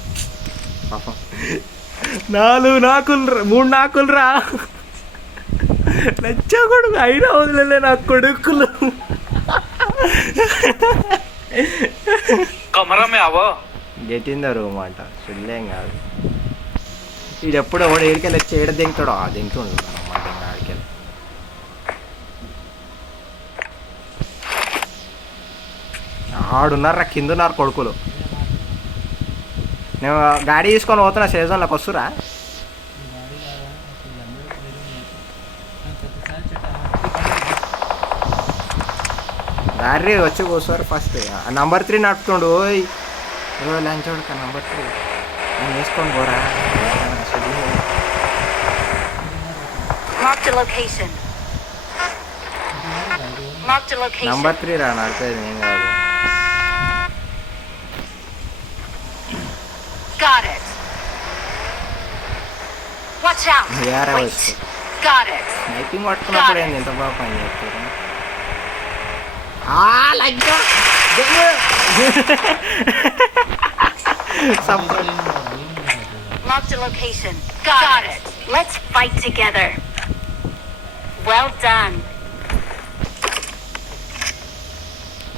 పాపం 4 నాకులు 3 నాకులు రా నచ్చా కొడుకు అయినా వదిలే నా కొడుకులు कमरा में आवो గెట్ ఇన్ ద రూమ్ అంట చూడలేం కాదు ఇది ఎప్పుడు ఎవడు ఏడికెళ్ళి వచ్చి ఏడ దింగుతాడో ఆ దింగుతుండు మా దింగ ఆడికెళ్ళి ఆడున్నారా కింద ఉన్నారు కొడుకులు నేను గాడి తీసుకొని పోతున్నా సీజన్లోకి వస్తురా గారి వచ్చి కూర్చోరు ఫస్ట్ నంబర్ 3 నడుపుతుండు ఓయ్ లంచ్ ఉడక నంబర్ 3 నేను వేసుకొని పోరా Mark the location. Mark the location. Number 3 రా నడిపేది నేను కాదు Got it. Watch out. Yaara Wait. వస్తు Got it. స్నైపింగ్ పట్టుకున్నప్పుడు ఏంది ఎంత బాగా పని చేస్తారు Mark the location. Got it. Let's fight together. Well done.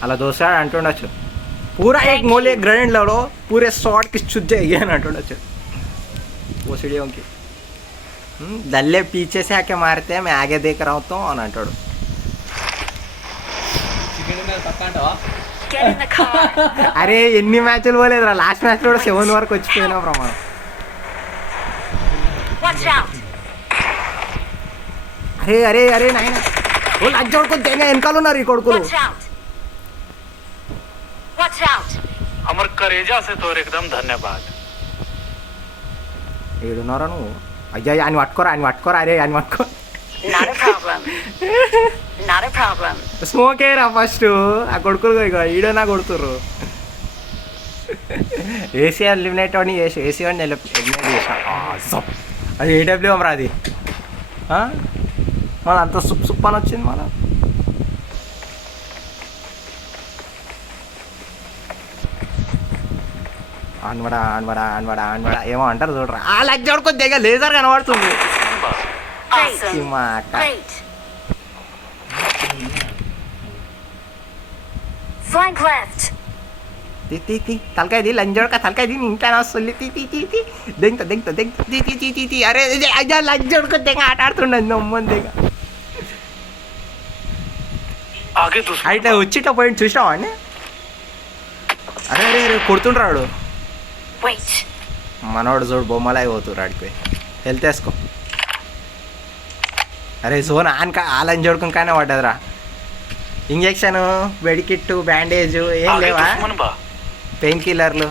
అలా దోసాడు అంటుండొచ్చు पूरा एक मोले ग्रेनेड लड़ो पूरे शॉट की छुट जाएगी ना अंటుండొచ్చు वो सीढ़ियों की दल्ले पीछे से आके मारते हैं मैं आगे देख रहा हूँ तो అని అంటాడు Get in the car. అరే ఎన్ని మ్యాచ్లు పోలేదురా లాస్ట్ మ్యాచ్లో కూడా 7 వరకు వచ్చిపోయినా ప్రమాణం Watch out. అరే అరే అరే నాయన వాళ్ళు అజ్జోడుకొని తెగ వెనకాల ఉన్నారు ఈ కొడుకులు Watch out. Watch out. अमर करेजा से तोर एकदम धन्यवाद ఏడున్నారా నువ్వు అయ్యా ఆయన పట్టుకోరా అరే ఆయన పట్టుకో Not a problem. Not a problem. Smoke అయ్యరా ఫస్ట్ ఆ కొడుకులు ఇక ఈడనా కొడుతుర్రు ఏసీ ఎలిమినేట్ అని చేసి ఏసీ అని ఎలిమినేట్ చేసిన అది ఏడబ్ల్యూఎం రా అది మన అంత సుప్ అని వచ్చింది మన అన్వడా ఏమో అంటారు చూడరా ఆ లజ్జోడుకో దగ్గర లేజర్ కనబడుతుంది Awesome. మా అక్క Great. Flank left. తీ తలకాయది లంజోడక తలకాయది ఇంట్లో వస్తుంది తీ దెంగ అరే అయ్యా లంజోడుకో దెంగ ఆట ఆడుతుండదు నమ్మని దెంగ आगे दुश्मन అయితే వచ్చి ఇట్లా పోయి చూసినావా అండి అరే అరే అరే కొడుతుండ్రాడు Wait. మనోడు చూడు బొమ్మలు అయిపోతురు ఆడికి హెల్త్ వేసుకో అరే జోన్ ఆలని చూడుకుని కానీ పడ్డదిరా ఇంజెక్షన్ మెడికిట్ బ్యాండేజ్ ఏం आगे లేవా दुश्मन बा పెయిన్ కిల్లర్లు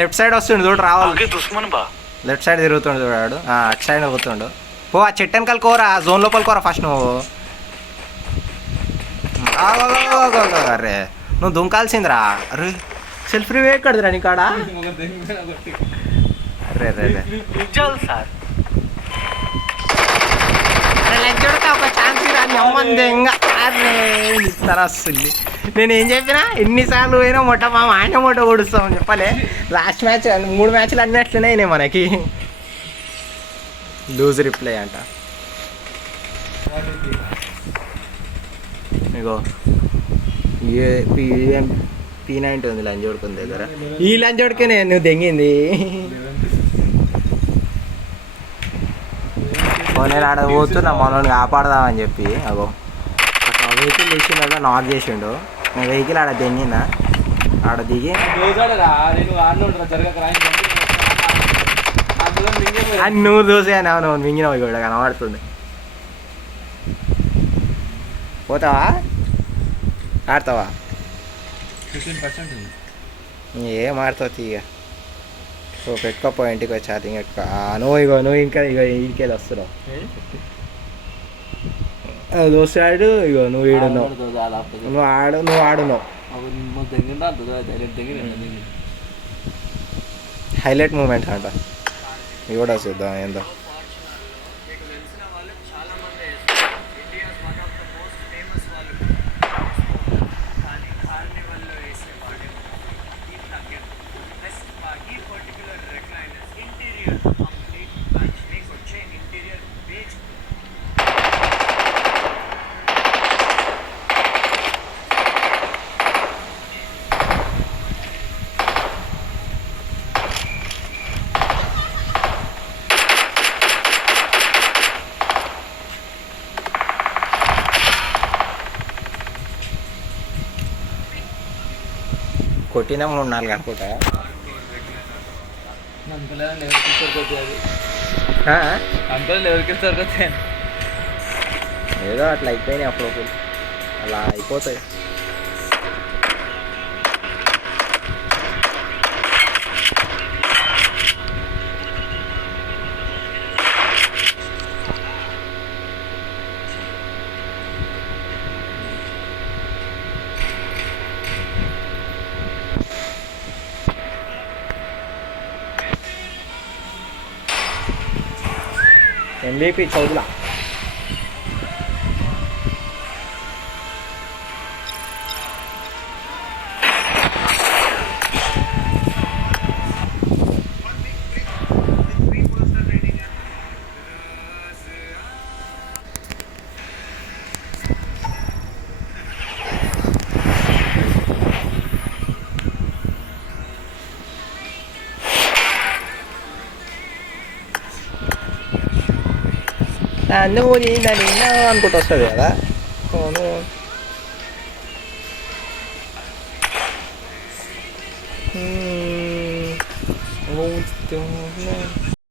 లెఫ్ట్ సైడ్ వస్తుండు చూడు రావాలి आगे दुश्मन बा లెఫ్ట్ సైడ్ తిరుగుతుండు చూడాడు అటు సైడ్ పోతుండు పో ఆ చెట్టు వెనకాల కోరా జోన్ లోపల కోరా ఫస్ట్ నువ్వు అరే నువ్వు దుంకాల్సిందిరా అరే సెల్ఫ్ రివ్యూ ఎక్కడదిరా నీ కాడ అరే అరే అరే चल सर ఒక ఛాన్స్ రాని అమ్మంది ఇంకా అరే ఇస్తారా వస్తుంది నేను ఏం చెప్పినా ఎన్నిసార్లు పోయినా మొట్ట మా ఆయన మొట్ట కొడుస్తామని చెప్పలే లాస్ట్ మ్యాచ్ 3 మ్యాచ్లు అన్నట్లునే అయినాయి మనకి లూజ్ రిప్లై అంట ఇగో P90 ఉంది లంజోడుకుని దగ్గర ఈ లంజోడికి నేను దెంగింది నేను ఆడ పోతున్నా మనోని కాపాడదామని చెప్పి అగో వెహికల్ తీసిండ నాక్ చేసిండు నేను వెహికల్ ఆడ దెంగిన ఆడ దిగి అని నువ్వు దోసే నువ్వు మింగినావు ఇక్కడ కనబడుతుంది పోతావా ఆడతావా 15% ఏం ఆడుతావు ఇక సో పెట్టుకోపో ఇంటికి వచ్చి ఛార్జింగ్ పెట్టుకో నువ్వు ఇంకా ఇంటికెళ్ళి వస్తున్నావు దోస్తాడు ఇగో నువ్వు ఈడున్నావు నువ్వు ఆడున్నావు హైలైట్ మూమెంట్ అంట ఇవి కూడా చూద్దాం ఏందో కొట్టినా 3-4 అనుకుంటా ఏదో అట్లా అయిపోయినాయి అప్పుడప్పుడు అలా అయిపోతాయి MVP చౌదలా నువ్వు నేను అనుకుంటూ వస్తుంది కదా నువ్వు